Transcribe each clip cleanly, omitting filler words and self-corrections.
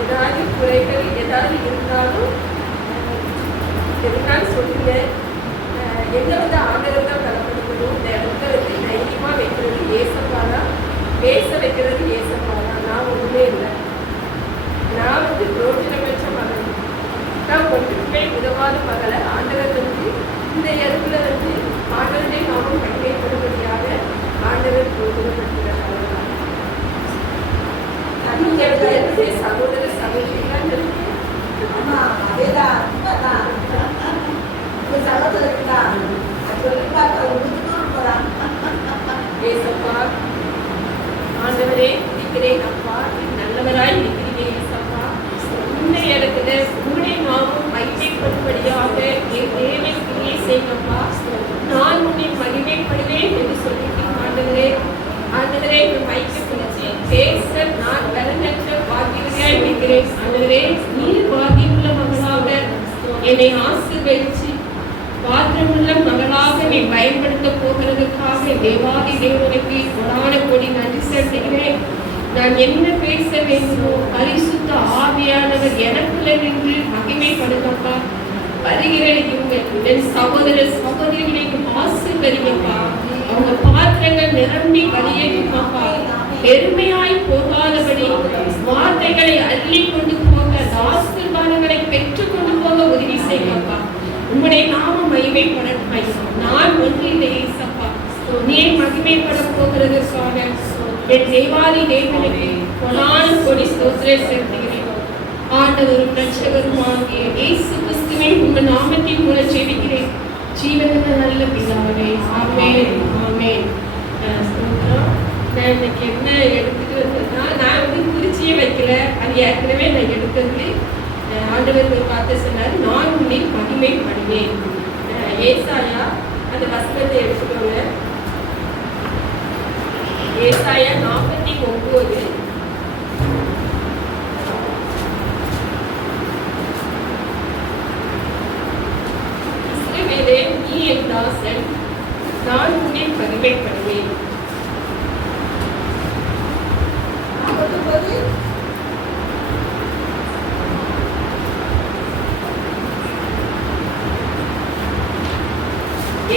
ஏதாவது குறைகள் ஏதாவது இருந்தாலும் எதுனாலும் சொல்லுங்க. என்ன ஆண்டவர் தான் பலப்படுத்தணும். இந்த இடத்துல தைரியமாக வைக்கிறது ஏசப்பாதான், பேச வைக்கிறது ஏசப்பாதான். நான் ஒன்றுமே இல்லை. நான் புரோஜனமற்ற மகள், நான் ஒன்றுமே உதவாத மகளை ஆண்டவர் இந்த இடத்துல ஆண்டவரை நாமும் மகிமைப்படும்படியாக ஆண்டவர் புரோஜனப்படுத்துகிறார். சகோதர சகோதரிகள் ஆண்டவரே இருக்கிறேன் அப்பா, நல்லவராய் இருக்கிறீங்க ஏசப்பா. இந்த இடத்துல உங்களுடைய நாமும் மகிமைப்படும்படியாக என் தேவன் கிரியை செய்யப்பா. நான் உன்னை மகிமைப்படுவேன் என்று சொல்லிட்டேன் ஆண்டவரே. ஆண்டவரே இந்த மைக்கை பிடிச்சி பேச நான் வரநற்ற பாக்கியவரையாய் இருக்கிறேன் ஆண்டவரே. நீர் பாக்கியமுள்ள மகளாக என்னை ஆசீர்வதிச்சு பாத்திரமுள்ள மகளாக நீ பயன்படுத்த போகிறதுக்காக தேவாதி தேவனுக்கு கொடான கொடி நன்றி செலுத்துகிறேன். நான் என்ன பேச வேண்டுமோ பரிசுத்த ஆவியானவர் எனக்குள்ள நின்று மகிமைப்படுங்கப்பா. வருகிற இவங்க என் சகோதர சகோதரிகளை ஆசீர்வதிங்கப்பா. அவங்க பாத்திரங்கள் நிரம்பி வழியேப்பா. பெருமையாய் போகாதபடி வார்த்தைகளை அள்ளி கொண்டு போக, ஆசீர்வாதங்களை பெற்றுக் கொண்டு போக உதவி செய்யப்பா. உங்களுடைய நாம மகிமைப்படட்டும். நான் ஒன்று இல்லை ஏசப்பா, நீ மகிமைப்பட போகிறதற்காக என் தேவாதி தேவனுக்கு கொடான கொடி ஸ்தோத்திரம் செலுத்துகிறேன். ஆண்டவரும் ரட்சகருமாகிய இயேசு கிறிஸ்துவை உங்கள் நாமத்தின் மூலம் ஜெபிக்கிறேன் ஜீவனுள்ள நல்ல பிதாவே. ஆமென் ஆமென். நான் இன்னைக்கு என்ன எடுத்துட்டு வந்தேன்னா, நான் குறிச்சியே வைக்கல, அது ஏற்கனவே நான் எடுத்தது. ஆண்டவர் பார்த்து சொன்னார், நான் உன்னை மகிமைப்படுவேன். ஏசாயா அந்த வசனத்தை எடுத்துக்கோங்க. ஏசாயா 49. இஸ்ரவேலே நீ என் தாசன், நான் உன்னை மகிமைப்படுவேன்.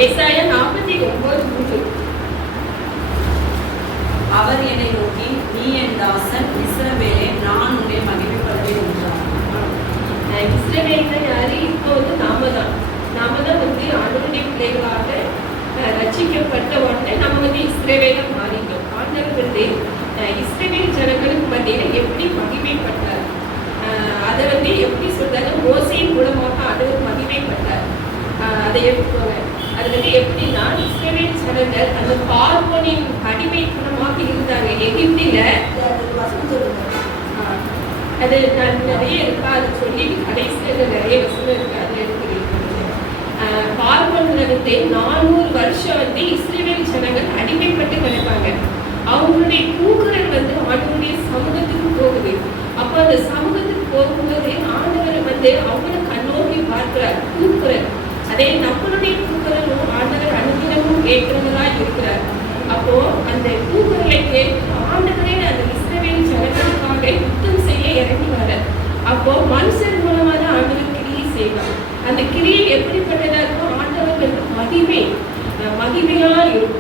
ஏசாயா 49:3. அவர் என்னை நோக்கி, நீ என் தாசன் இஸ்ரவேலே, நான் உன்னை மகிமைப்படுவேன் என்றார். இஸ்ரவேல்னா யாரு? இப்போ நாம தான் ஆண்டவருடைய பிள்ளைகளாக ரட்சிக்கப்பட்ட உடனே நம்ம இஸ்ரவேலா மாறிட்டோம். ஆண்டவர் இஸ்ரவேல் ஜனங்களுக்கு மத்தியில எப்படி மகிமைப்பட்டார், அதை எப்படி சொல்றாரு, மோசையின் மூலமாக ஆண்டவர் மகிமைப்பட்டார். அதை எடுத்துக்கோங்க. அது எப்படின்னா, இஸ்ரவேல் ஜனங்கள் அந்த பார்வோனின் அடிமைத்தனமாக இருந்தாங்க எகிப்தில. அது நிறைய இருக்கா, அது சொல்லி கடைசியில் நிறைய வசனம் இருக்கு, அதை எடுத்துக்கிறீங்க. பார்வோன்ல 400 வருஷம் இஸ்ரவேல் ஜனங்கள் அடிமைப்பட்டு கிடப்பாங்க. அவங்களுடைய கூக்குரல் ஆண்டவருடைய சமூகத்துக்கு போகுது. அப்போ அந்த சமூகத்துக்கு போகும்போது ஆண்டவர் அவங்களை கண்ணோக்கி பார்க்கிறார், கூக்குரல். அதே நம்மளுடைய கூக்குரலும் ஆண்டவர் அனுதினமும் கேட்கிறவரா இருக்கிறார். அப்போ அந்த கூக்குரலை கேட்டு ஆண்டவரே அந்த இஸ்ரவேல் ஜனங்களுக்காக யுத்தம் செய்ய இறங்கி வர, அப்போ மனுஷன் மூலமா தான் ஆண்டவர் கிரியை செய்வார். அந்த கிரியை எப்படிப்பட்டதா இருக்கும், ஆண்டவர் மகிமையா இருக்கும்.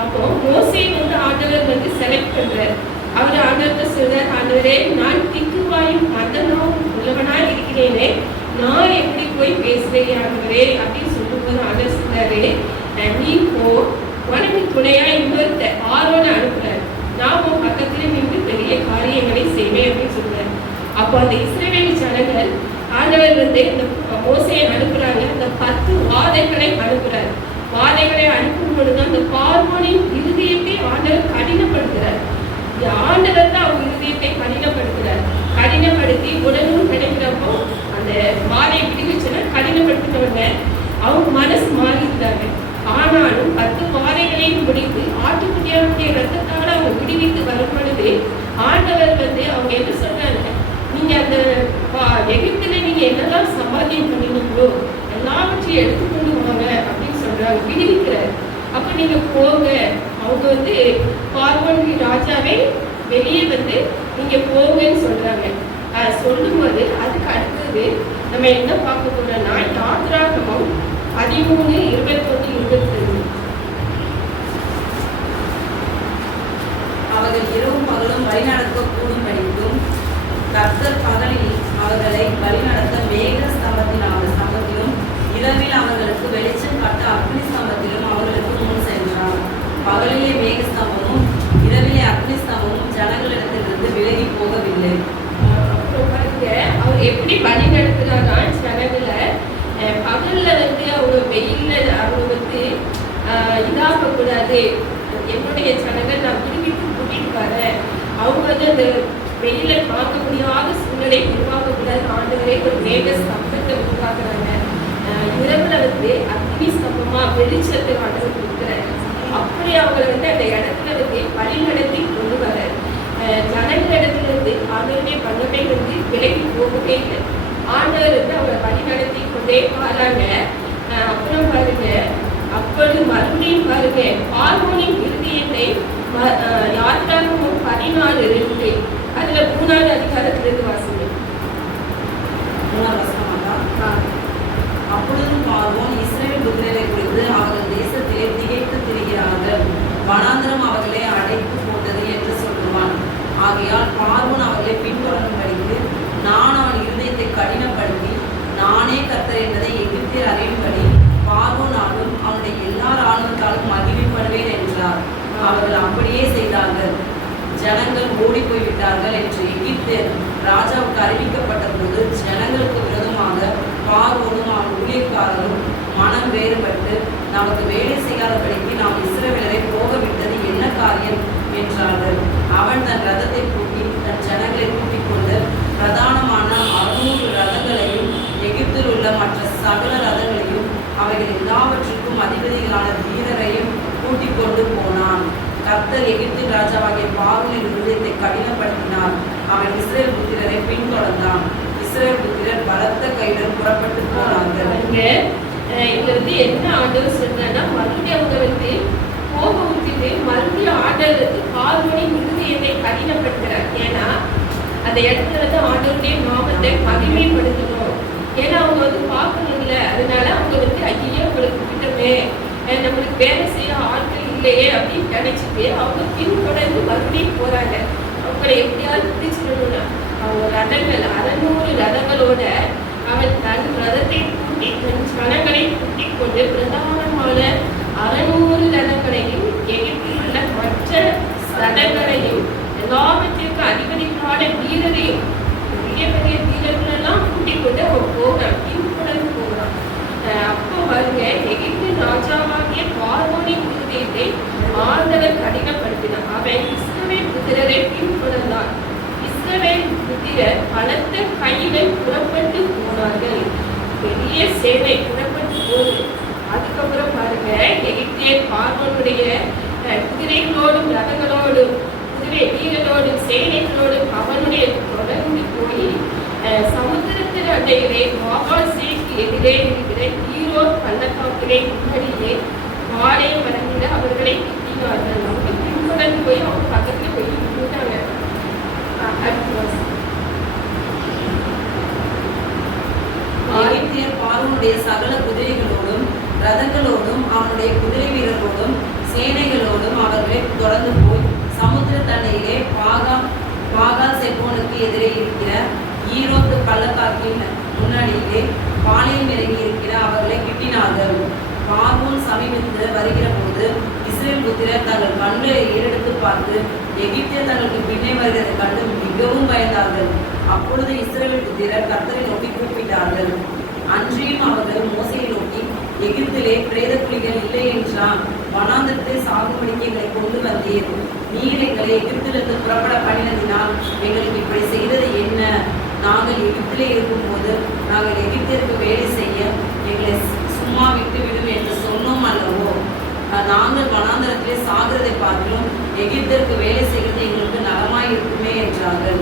அப்போ மோசே ஆண்டவர் செலக்ட் பண்றார். அவர் ஆண்டவர்கிட்ட சொல்றார், ஆண்டவரே நான் திக்குவாயும் மந்தனாவும் உள்ளவனாய் இருக்கிறேனே, நான் எப்படி போய் பேசுறேன் ஆண்டவரே அப்படின்னு சொல்லும்போது ஆண்டவர் சொல்றாரு, நீ போ, உனக்கு துணையா இன்னொருத்த ஆரோட அனுப்புறாரு, நான் உன் பக்கத்துல நின்று பெரிய காரியங்களை செய்வேன் அப்படின்னு சொல்றாரு. அப்போ அந்த இஸ்ரவேல் ஜனங்கள் ஆண்டவர் இந்த மோசையை அனுப்புறாங்க. அந்த 10 வாதைகளை அனுப்புறாரு. வாதைகளை அனுப்பும் பொழுது அந்த பார்வோனின் இருதயத்தை ஆண்டவர் கடினப்படுத்துறார். ஆண்டவர் தான் அவங்க இருதயத்தை கடினப்படுத்துறார். கடினப்படுத்தி உடனும் கிடைக்கிறப்போ அந்த வாதையை விடுவிச்சுன்னா கடினப்படுத்தினவங்க அவங்க மனசு மாறிட்டாங்க. ஆனாலும் 10 வாதைகளையும் முடித்து ஆட்டுக்குட்டியாருடைய ரத்தத்தால் அவங்க விடுவித்து வரும் பொழுது ஆண்டவர் அவங்க என்ன சொல்றாங்க, நீங்க அந்த எகிப்துல நீங்க என்னெல்லாம் சம்பாத்தியம் பண்ணீங்களோ எல்லாவற்றையும் எடுத்துக்கொண்டு வாங்க அப்படின்னு சொல்றாங்க, விடுவிக்கிறார். அப்ப நீங்க போங்க, அவங்க பார்வோன் ராஜாவே வெளியே நீங்க போங்கன்னு சொல்றாங்க. சொல்லும்போது அதுக்கு அடுத்தது நம்ம என்ன பார்க்க போறோம்னா யாத்ராகமம் 13:21-22. அவர்கள் இரவும் பகலும் வழிநடக்க கூடும் படிக்கும் கர்த்தர் பகலில் அவர்களை வழிநடத்த மேக ஸ்தம்பத்திலும் இரவில் அவர்களுக்கு வெளிச்சம் காட்ட அக்னி ஸ்தம்பத்திலும் அவர்களுக்கு முன் சென்றார். பகலிலே மேக ஸ்தம்பமும் இரவிலே அக்னி ஸ்தம்பமும் ஜனங்களிடத்திலிருந்து விலகி போகவில்லை. அப்புறம் பாருங்க அவர் எப்படி வழி நடத்துறாரா ஜனங்களை. பகல்ல வந்து அவங்க வெயில்ல அவங்க வந்து இதாக கூடாது, என்னுடைய ஜனங்கள் நான் விரும்பிட்டு கூட்டிட்டு வரேன், அவங்க வந்து அந்த வெயில பார்க்க முடியாத சூழ்நிலை உருவாக்கக்கூடாது, ஆண்டவரே ஒரு மேக ஸ்தம்பத்தை உருவாக்குறாங்க. இரவுல வந்து அக்னி ஸ்தம்பமா வெளிச்சத்தை ஆண்டவர் கொடுக்குறாரு. அப்படி அவங்களை வந்து அந்த இடத்துல வந்து வழி நடத்தி கொண்டு வர ஜனங்கள் இடத்துல இருந்து ஆண்டவருடைய வல்லமை வந்து விலகி போகவே இல்லை. ஆண்டவர் வந்து அவங்களை வழி நடத்தி கொண்டே வராங்க. அப்புறம் பாருங்க, அப்பொழுது மறுபடியும் பாருங்க பார்வோனின் இருதயத்தை யாத்ராகமம் 14:2 அதுல 3வது அதிகாரத்திலிருந்து வாசிங்க. 3வது வசனமாக அப்பொழுது பார்வோன் இஸ்ரவேல் புத்திரரை குறித்து அவர்கள் தேசத்திலே திகைத்து திரிகிறார்கள், வனாந்தரம் அவர்களை அடைத்து போட்டது என்று சொல்லுவான். ஆகையால் பார்வோன் அவர்களை பின்தொடரும்படிக்கு நான் அவன் இருதயத்தை கடினப்படுத்தி நானே கர்த்தர் என்பதை எகிப்தியர் அறியும்படி பார்வோனாலும் அவனுடைய எல்லா இராணுவத்தாலும் மகிமைப்படுவேன் என்றார். அவர்கள் அப்படியே செய்தார்கள். ஜனங்கள் ஓடி போய்விட்டார்கள் என்று எகிப்தியர் ராஜாவுக்கு அறிவிக்கப்பட்ட போது ஜனங்களுக்கு விரோதமாக பார்வோனும் அவன் ஊழியக்காரரும் மனம் வேறுபட்டு நமக்கு வேலை செய்யாதபடிக்கு நாம் இஸ்ரவேலரை போக விட்டது என்ன காரியம் என்றார்கள். அவன் தன் ரதத்தை பூட்டி தன் ஜனங்களை கூட்டிக் கொண்டு பிரதானமான 600 ரதங்களையும் எகிப்தில் உள்ள மற்ற சகல ரதங்களையும் அவைகள் எல்லாவற்றுக்கும் அதிபதிகளான வீரரையும் கூட்டிக் கொண்டு போனான். கர்த்தர் எகிப்தின் ராஜாவாகிய பார்வோனின் இருதயத்தை கடினப்படுத்தினார். அவன் இஸ்ரவேல் புத்திரரை பின்தொடர்ந்தான். இஸ்ரவேல் புத்திரர் பலத்த கையுடன் புறப்பட்டு போனார்கள். இதுல வந்து என்ன ஆண்டவர் சொல்றாருன்னா, மறுபடியும் அவங்க வந்து போக விட்டுட்டு மறுபடியும் ஆண்டவர் வந்து பார்வோனின் இருதயத்தை கடினப்படுத்துறார். ஏன்னா அந்த இடத்துல வந்து ஆண்டவருடைய நாமத்தை மகிமைப்படுத்தணும். ஏன்னா அவங்க வந்து பார்க்கணும்ல, அதனால அவங்க வந்து ஐயோ உங்களுக்கு விட்டோமே, நம்மளுக்கு வேலை செய்ய ஆட்கள் இல்லையே அப்படின்னு நினைச்சிட்டு அவங்க பின்தொடர்ந்து மறுபடியும் போறாங்க. அவங்களை எப்படியாவது பிடிச்சிடணும்னா அவங்க ரதங்கள் 600 ரதங்களோட அவன் தன் ரதத்தை கூட்டி தன் ஜனங்களை கூட்டிக் கொண்டு பிரதானமான 600 ரதங்களையும் எகிப்தில் உள்ள மற்ற ரதங்களையும் எல்லாவற்றிற்கும் அதிபதிகளான வீரரையும் பெரிய பெரிய வீரர்கள் எல்லாம் கூட்டிக் கொண்டு அவன் போகிறான், பின்தொடர்ந்து போகிறான். அப்போ பாருங்க, எகிப்தின் ராஜாவாகிய பார்வோனின் இருதயத்தை ஆண்டவர் கடினப்படுத்தினார். அவன் இஸ்ரவேல் புத்திரரை பின்தொடர்ந்தான். இஸ்ரவேல் புத்திரர் பலத்த கையுடன் புறப்பட்டு போனார்கள். பெரிய சேனை புறப்பட்டு போகுது. அதுக்கப்புறம் பாருங்க, எகிப்தியர் பார்வோனுடைய குதிரைகளோடும் ரதங்களோடும் குதிரை வீரர்களோடும் சேனைகளோடும் அவனுடைய தொடர்ந்து போய் சமுத்திரத்தின் அண்டையிலே வாகாசேக்கு எதிரே இருக்கிற ஈரோட் பள்ளத்தாக்கிலே முன்னாடியே வாழை மரங்கிட அவர்களை திட்டினார்கள். அவங்க பின்தொடர்ந்து போய் அவங்க பக்கத்துல போய் விட்டாங்க. எகிப்தியர் பார்வோனுடைய சகல குதிரைகளோடும் ரதங்களோடும் அவனுடைய குதிரை வீரர்களோடும் சேனைகளோடும் அவர்களை தொடர்ந்து போய் சமுத்திர தண்டையிலே பாகால் செப்போனுக்கு எதிரே இருக்கிற ஈரோத்து பள்ளத்தாக்கின் முன்னாடியிலே பாளையம் இறங்கி இருக்கிற அவர்களை கிட்டினார்கள். பார்வோன் சமீபத்து வருகிற போது இஸ்ரவேல் புத்திரர் தங்கள் கண்களை ஏறெடுத்து பார்த்து எகிப்தியர் தங்களுக்கு பின்னே வருகிறதை கண்டு மிகவும் பயந்தார்கள். அப்பொழுது இஸ்ரவேல் புத்திரர் கர்த்தரை நோக்கி கூப்பிட்டார்கள். அன்றியும் அவர்கள் மோசையை நோக்கி, எகிப்திலே பிரேத குழிகள் இல்லை என்றால் வனாந்தரத்தை சாகுபடிக்கு எங்களை கொண்டு வந்தீர். நீர் எங்களை எகிப்திலிருந்து புறப்பட பண்ணினதினால் எங்களுக்கு இப்படி செய்தது என்ன? நாங்கள் எகிப்திலே இருக்கும்போது நாங்கள் எகிப்திற்கு வேலை செய்ய எங்களை சும்மா விட்டு விடும் என்று சொன்னோம் அல்லவோ? நாங்கள் வனாந்தரத்திலே சாகிறதை பார்க்கிறோம், எகிப்திற்கு வேலை செய்கிறது எங்களுக்கு நலமாய் இருக்குமே என்றார்கள்.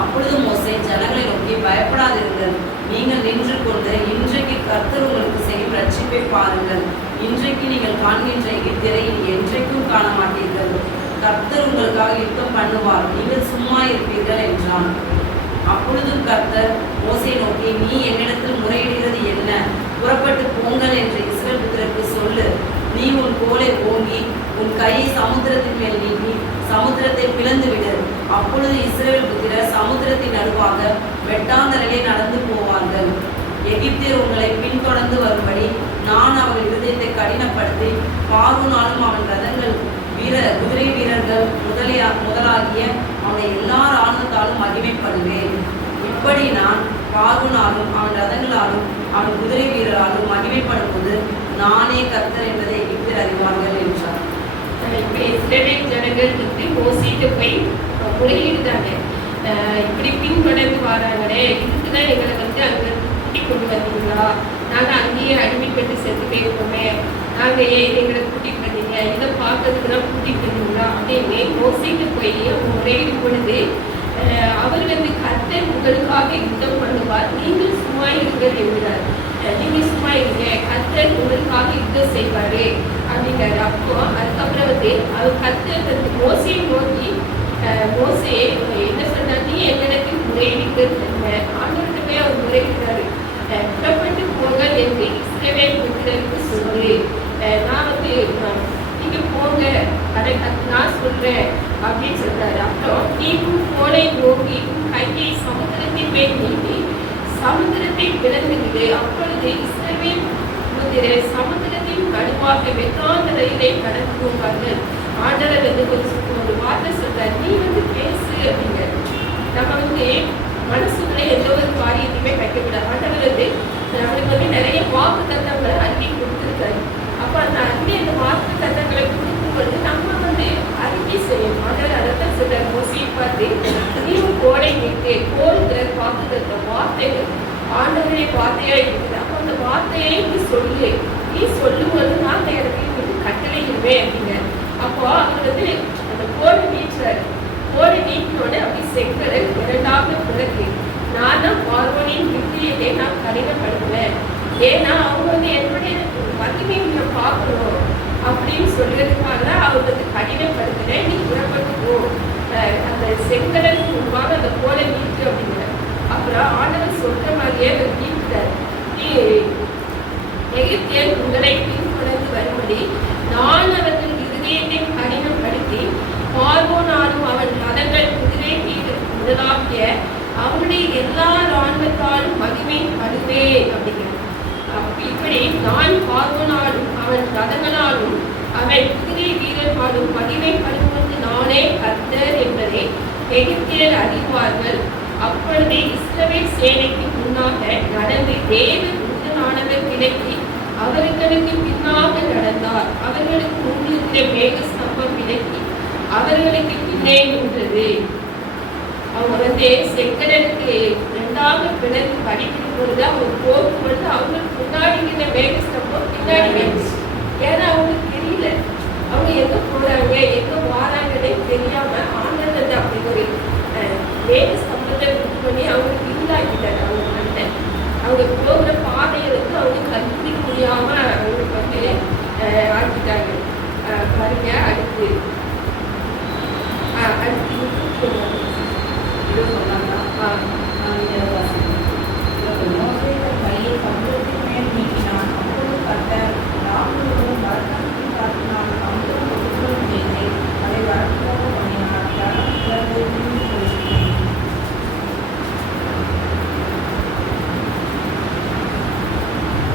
அப்பொழுது மோசே ஜனங்களை நோக்கி, பயப்படாதிருங்கள், நீங்கள் நின்று கொண்டு இன்றைக்கு கர்த்தர் உங்களுக்கு செய்யும் ரட்சிப்பை பாருங்கள். இன்றைக்கு நீங்கள் காண்கின்ற எகிப்தியரை என்றைக்கும் காண மாட்டீர்கள். கர்த்தர் உங்களுக்காக யுத்தம் பண்ணுவார், நீங்கள் சும்மா இருப்பீர்கள் என்றான். அப்பொழுது கர்த்தர் மோசேயை நோக்கி, நீ என்னிடத்தில் முறையிடுகிறது என்ன? புறப்பட்டு போங்கள் என்று இஸ்ரவேல் புத்திரருக்கு சொல்லு. நீ உன் கோலை ஓங்கி உன் கையை சமுத்திரத்தின் மேல் நீட்டி சமுத்திரத்தை பிளந்து விடு. அப்பொழுது இஸ்ரவேல் புத்திரர் சமுத்திரத்தின் நடுவாக வெட்டாந்தரையிலே நடந்து போவார்கள். எகிப்தியர் உங்களை பின்தொடர்ந்து வரும்படி நான் அவர்கள் இருதயத்தை கடினப்படுத்தி பார்வோனாலும் அவன் ரதங்கள் குதிரை வீரர்கள் முதலாகிய அவனை எல்லா இராணுவத்தாலும் மகிமைப்படுவேன். இப்படி நான் பார்வோனாலும் அவன் ரதங்களாலும் அவன் குதிரை வீரராலும் மகிமைப்படும் போது நானே கர்த்தர் என்பதை எகிப்தியர் அறிவார்கள் என்றார். இப்ப இஸ்ரவேல் ஜனங்கள் வந்து மோசேட்ட போய் முறையிடுதாங்க. இப்படி பின்தொடர்ந்து வராங்களே, இதுக்குதான் எங்களை வந்து அங்க கூட்டி கொண்டு வந்தீங்களா? நாங்க அங்கேயே அடிமைப்பட்டு செத்து போயிருக்கோமே, நாங்க ஏன் எங்களை கூட்டிட்டு வந்தீங்க? இதை பார்க்கறதுக்கு தான் கூட்டிட்டு வந்தீங்களா அப்படின்னு மோசேட்ட போய் முறையிடும் பொழுது அவர் வந்து கர்த்தர் உங்களுக்காக யுத்தம் பண்ணுவார், நீங்கள் சும்மா இருங்கள் என்கிறார். நீங்க சும்மா இருங்க, கர்த்தர் உங்களுக்காக யுத்தம் செய்வாரு அப்படிங்கிறாரு. அப்போ அதுக்கப்புறம் வந்து அவர் கர்த்தர் வந்து மோசையை நோக்கி, மோசே என்ன சொன்னா, நீ என்னிடத்தில் முறையிடுகிறது ஆண்டவர்கிட்ட போய் அவர் முறையிடுறாரு. புறப்பட்டு போங்க என்று இஸ்ரவேல் புத்திரருக்கு சொல்லு. நான் வந்து நீங்க போங்க, அதை நான் சொல்றேன் அப்படின்னு சொல்றாரு. அப்புறம் நீ உன் கோலை ஓங்கி உன் கையை சமுத்திரத்தின் மேல் நீட்டி சமுத்திரத்தை பிளந்துவிடு. அப்பொழுது இஸ்ரவேல் புத்திரர் சமுத்திரத்தின் நடுவாக வெட்டாந்தரையிலே கடந்து போவார்கள். ஆண்டவர் வந்து ஒரு வார்த்தை சொல்றாரு, நீ வந்து பேசு அப்படிங்க. நம்ம வந்து மனசுக்குள்ள எந்த ஒரு காரியத்தையுமே வைக்கக்கூடாது. ஆண்டவர் வந்து நம்மளுக்கு வந்து நிறைய வாக்கு தத்தங்களை அறிக்கை கொடுத்துருக்காரு. அப்ப அந்த வாக்கு தத்தங்களை கொடுக்கும்போது நம்ம வந்து அறிக்கை செய்யணும். ஆண்டவர் அதைத்தான் சொல்றாரு மோசையை பார்த்து, நீ கோடை நீட்டு. கோல்கிற வாக்கு தத்த வார்த்தைகள் ஆண்டவருடைய வார்த்தையா இருக்குது. அப்ப அந்த வார்த்தையை நீ சொல்லு. நீ சொல்லும்போது நான் அந்த இடத்துல வந்து கட்டளையிடுவேன் அப்படிங்க. அப்போ அவர் வந்து அந்த கோடை நீட்டுறாரு. கோடை நீட்டினோட அப்படி செங்கலை இரண்டாவது பிறகு நான் தான் பார்வோனின் வித்தியை நான் கடினப்படுத்துவேன். ஏன்னா அவங்க வந்து என்னுடைய மகிமையை நான் பார்க்கணும் அப்படின்னு சொல்றதுக்காக தான் அவர் வந்து கடினப்படுத்துறேன். நீ புறப்பட்டு போ, அந்த செங்கலுக்கு முன்பாக அந்த கோடை நீட்டு அப்படிங்கிற. அப்புறம் ஆண்டவர் சொல்ற மாதிரியே அவர் நீட்டார். எகிப்தியர் உங்களை பின்தொடர்ந்து வரும்படி நான் அவர்கள் இருதயத்தை கடினப்படுத்தி பார்வோனாலும் அவன் ரதங்கள் குதிரை வீரர் முதலாகிய அவனுடைய எல்லா இராணுவத்தாலும் மகிமைப்படுவேன் அப்படிங்கிறது. இப்படி நான் பார்வோனாலும் அவன் ரதங்களாலும் அவன் குதிரை வீரர்களாலும் மகிமைப்படுவது நானே கர்த்தர் என்பதை எகிப்தியர் அறிவார்கள். அப்பொழுதே இஸ்ரவேல் சேனைக்கு முன்னாக நடந்து தேவன் உத்தனானவர் விலக்கி அவர்களுக்கு பின்னாக நடந்தார். அவர்களுக்கு முன்னிருந்த மேக ஸ்தம்பம் விலக்கி அவர்களுக்கு பின்னே நின்றது. அவங்க வந்து செங்கடலுக்கு இரண்டாவது பிளந்து படிக்கும் பொழுது அவங்க போகும்பொழுது அவங்களுக்கு முன்னாடி இருந்த மேக ஸ்தம்பம் பின்னாடி வந்துச்சு. ஏன்னா அவங்களுக்கு தெரியல அவங்க எங்க போறாங்க எங்க வாராங்கன்னே தெரியாம ஆண்டவர் வந்து அப்படி ஒரு மேக ஸ்தம்பத்தை புக் பண்ணி அவங்களுக்கு இல்லாக்கிட்டாரு. அவங்க மண்ணை அவங்க போகிற பாதையை வந்து அவங்க கண்டுபிடிக்க முடியாம அவங்களுக்கு வந்து ஆக்கிட்டாங்க. பாருங்க, அடுத்து கையை சமுதிரத்தின் மேல் நீட்டினான். அப்பொழுது கர்த்தர் ராமும் வரக்கணக்கில் பார்த்தினான். சமுதிரம் செய்து அதை வரப்போக பண்ணினார்.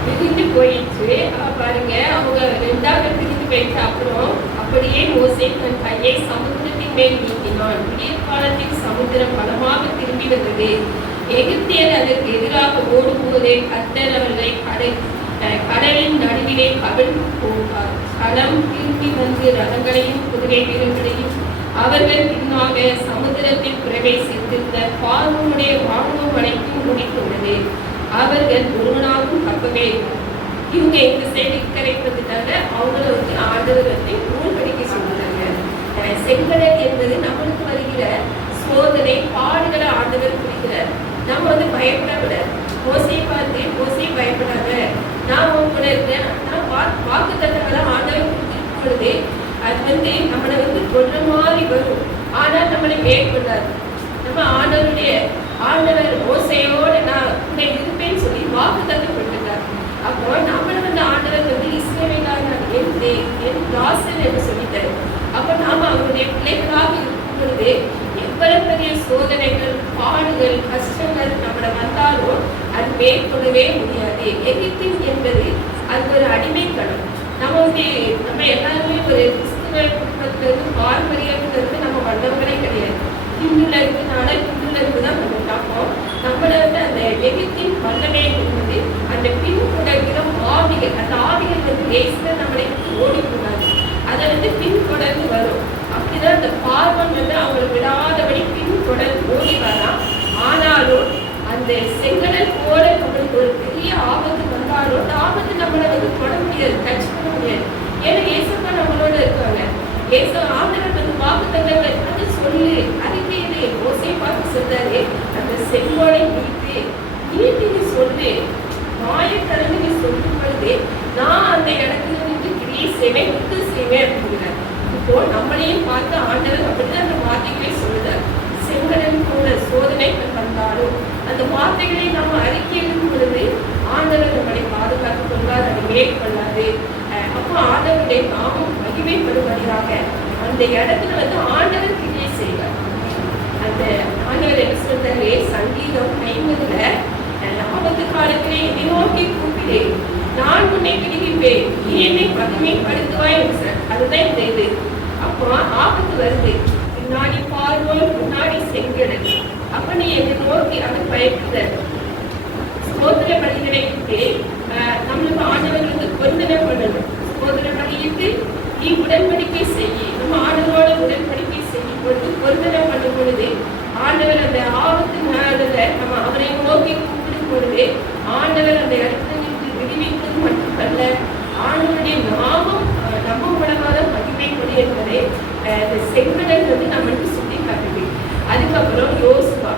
பிரிந்து போயிடுச்சு. பாருங்க, அவங்க ரெண்டாவது பிரிந்து போயிட்டு அப்புறம் அப்படியே மோசே தன் கையை சமுத்திரத்தின் மேல் நீட்டினான். விடியற் காலத்தில் சமுத்திரம் பலமாக திரும்பி வந்தது. எகிப்தியர் அதற்கு எதிராக ஓடும்போதே கர்த்தர் அவர்களை கடலின் நடுவிலே கவிழ்ந்து போவார். களம் திரும்பி வந்து ரதங்களையும் குதிரை வீரர்களையும் அவர்கள் பின்னாக சமுத்திரத்தில் பிரவேசித்திருந்த பார்வோனுடைய ராணுவம் அனைத்தும் மூடிக்கொண்டது. அவர்கள் ஒருவனாகவும் தப்பவே இல்லை. இவங்க எங்க சைடு இக்கரை வந்துட்டாங்க. அவங்கள வந்து ஆண்டவர் வந்து மூழ்கடிக்க சொல்றாங்க. செங்கடல் என்பது நம்மளுக்கு வருகிற சோதனை பாடுகளை ஆண்டவர் குறிக்கிறார். நம்ம வந்து பயப்படக்கூடாது. மோசையை பார்த்து மோசையை பயப்படாத, நான் உன் கூட இருக்கேன். நான் வாக்கு தத்தங்களை ஆண்டவர் கொடுத்துருக்கும் பொழுது அது வந்து நம்மளை வந்து கொன்ற மாதிரி வரும். ஆனால் நம்மளை மேற்கொள்ளாது. நம்ம ஆண்டவருடைய ஆண்டவர் மோசையோட நான் கூட இருப்பேன்னு சொல்லி வாக்குத்தத்தம் கொடுத்துட்டார். அப்போ நம்மள ஆண்டவர் இஸ்ரவேலான என் தாசன் என்று சொல்லிட்டாரு. அப்போ நாம அவருடைய பிள்ளைகளாக இருக்கும் பொழுது எவ்வளவு பெரிய சோதனைகள், பாடுகள், கஷ்டங்கள் நம்மள வந்தாலும் அது மேற்கொள்ளவே முடியாது. எகிப்தின் என்பது அது ஒரு அடிமைத்தனம். நம்ம எல்லாருமே ஒரு கிறிஸ்துவ குடும்பத்திலிருந்து பாரம்பரியத்திலிருந்து நம்ம வந்தவங்களே கிடையாது. ஹிந்துல இருக்குனால ஹிந்துல இருக்குதான் நம்ம பார்ப்போம். நம்மள அந்த எகிப்தின் வல்லமை என்பது அந்த பின்தொடர்கிற ஆவிகள், அந்த ஆவிகள் லேசில நம்மளை ஓடிக்கூடாது. அதை பின்தொடர்ந்து வரும். அப்படிதான் அந்த பார்வன் அவங்களை விடாதபடி பின்தொடர்ந்து ஓடி வரலாம். ஆனாலும் அந்த செங்கடல் போல நம்மளுக்கு ஒரு பெரிய ஆபத்து வந்தாலும் அந்த ஆபத்து நம்மளை தொட முடியாது, டச் பண்ண முடியாது. ஏன்னா ஏசப்பா நம்மளோட இருக்காங்க. ஆண்டவர் வாக்குத்தத்தங்களை அது சொல்லு, அறிக்கையிலே மோசே பார்த்து சொல்றாரு, அந்த செங்கோலை நீட்டி சொல்லு, மாயக்கடலுக்கு சொல்லும் பொழுது நான் அந்த இடத்துல நின்று கிரியை செய்வேன், செய்வேன் அப்படிங்கிறார். இப்போ நம்மளையும் பார்த்து ஆண்டவர் அப்படிதான் அந்த வார்த்தைகளை சொல்லுறார். செங்கடல் போல சோதனைகள் வந்தாலும் அந்த வார்த்தைகளை நம்ம அறிக்கையிடும் பொழுது ஆண்டவர் நம்மளை பாதுகாத்துக் கொள்வார், அதை மேற்கொள்ளாது. அப்போ ஆண்டவருடைய நாமம் மகிமைப்படுவதாக அந்த இடத்துல ஆண்டவர் கிரியை செய்வார். அந்த ஆண்டவர் என்ன சொல்றாரு, சங்கீதம் 50ல ஆபத்து காலத்திலே என்னை நோக்கி கூப்பிடு, நான் உன்னை விடுவிப்பேன், நீ என்னை மகிமைப்படுத்துவாய் என்று. அதுதான் இந்த இது. அப்போ ஆபத்து வருது, முன்னாடி பார்வோன், முன்னாடி செங்கடல். அப்ப நீ என்னை நோக்கி அது பயப்படுற சோதனை பலிகளை விட்டு நம்மளுக்கு ஆண்டவர்களுக்கு பொருந்தனை பண்ணணும். சோதனை பலியிட்டு நீ உடன்படிக்கை செய்ய, நம்ம ஆண்டவரோட உடன்படிக்கை செய்யும் பொழுது, பொருந்தனை பண்ணும் பொழுது ஆண்டவர் அந்த ஆபத்து நேரத்துல நம்ம அவரை நோக்கி கூப்பிடும் பொழுது ஆண்டவர் அந்த இடத்துல நின்று விடுவிப்பது மட்டுமல்ல, ஆண்டவருடைய நாமம் நம்ம மூலமாக மகிமைப்படு என்பதை இந்த செங்கடல் நம்மளுக்கு சுட்டி காட்டுது. அதுக்கப்புறம் யோசுவா,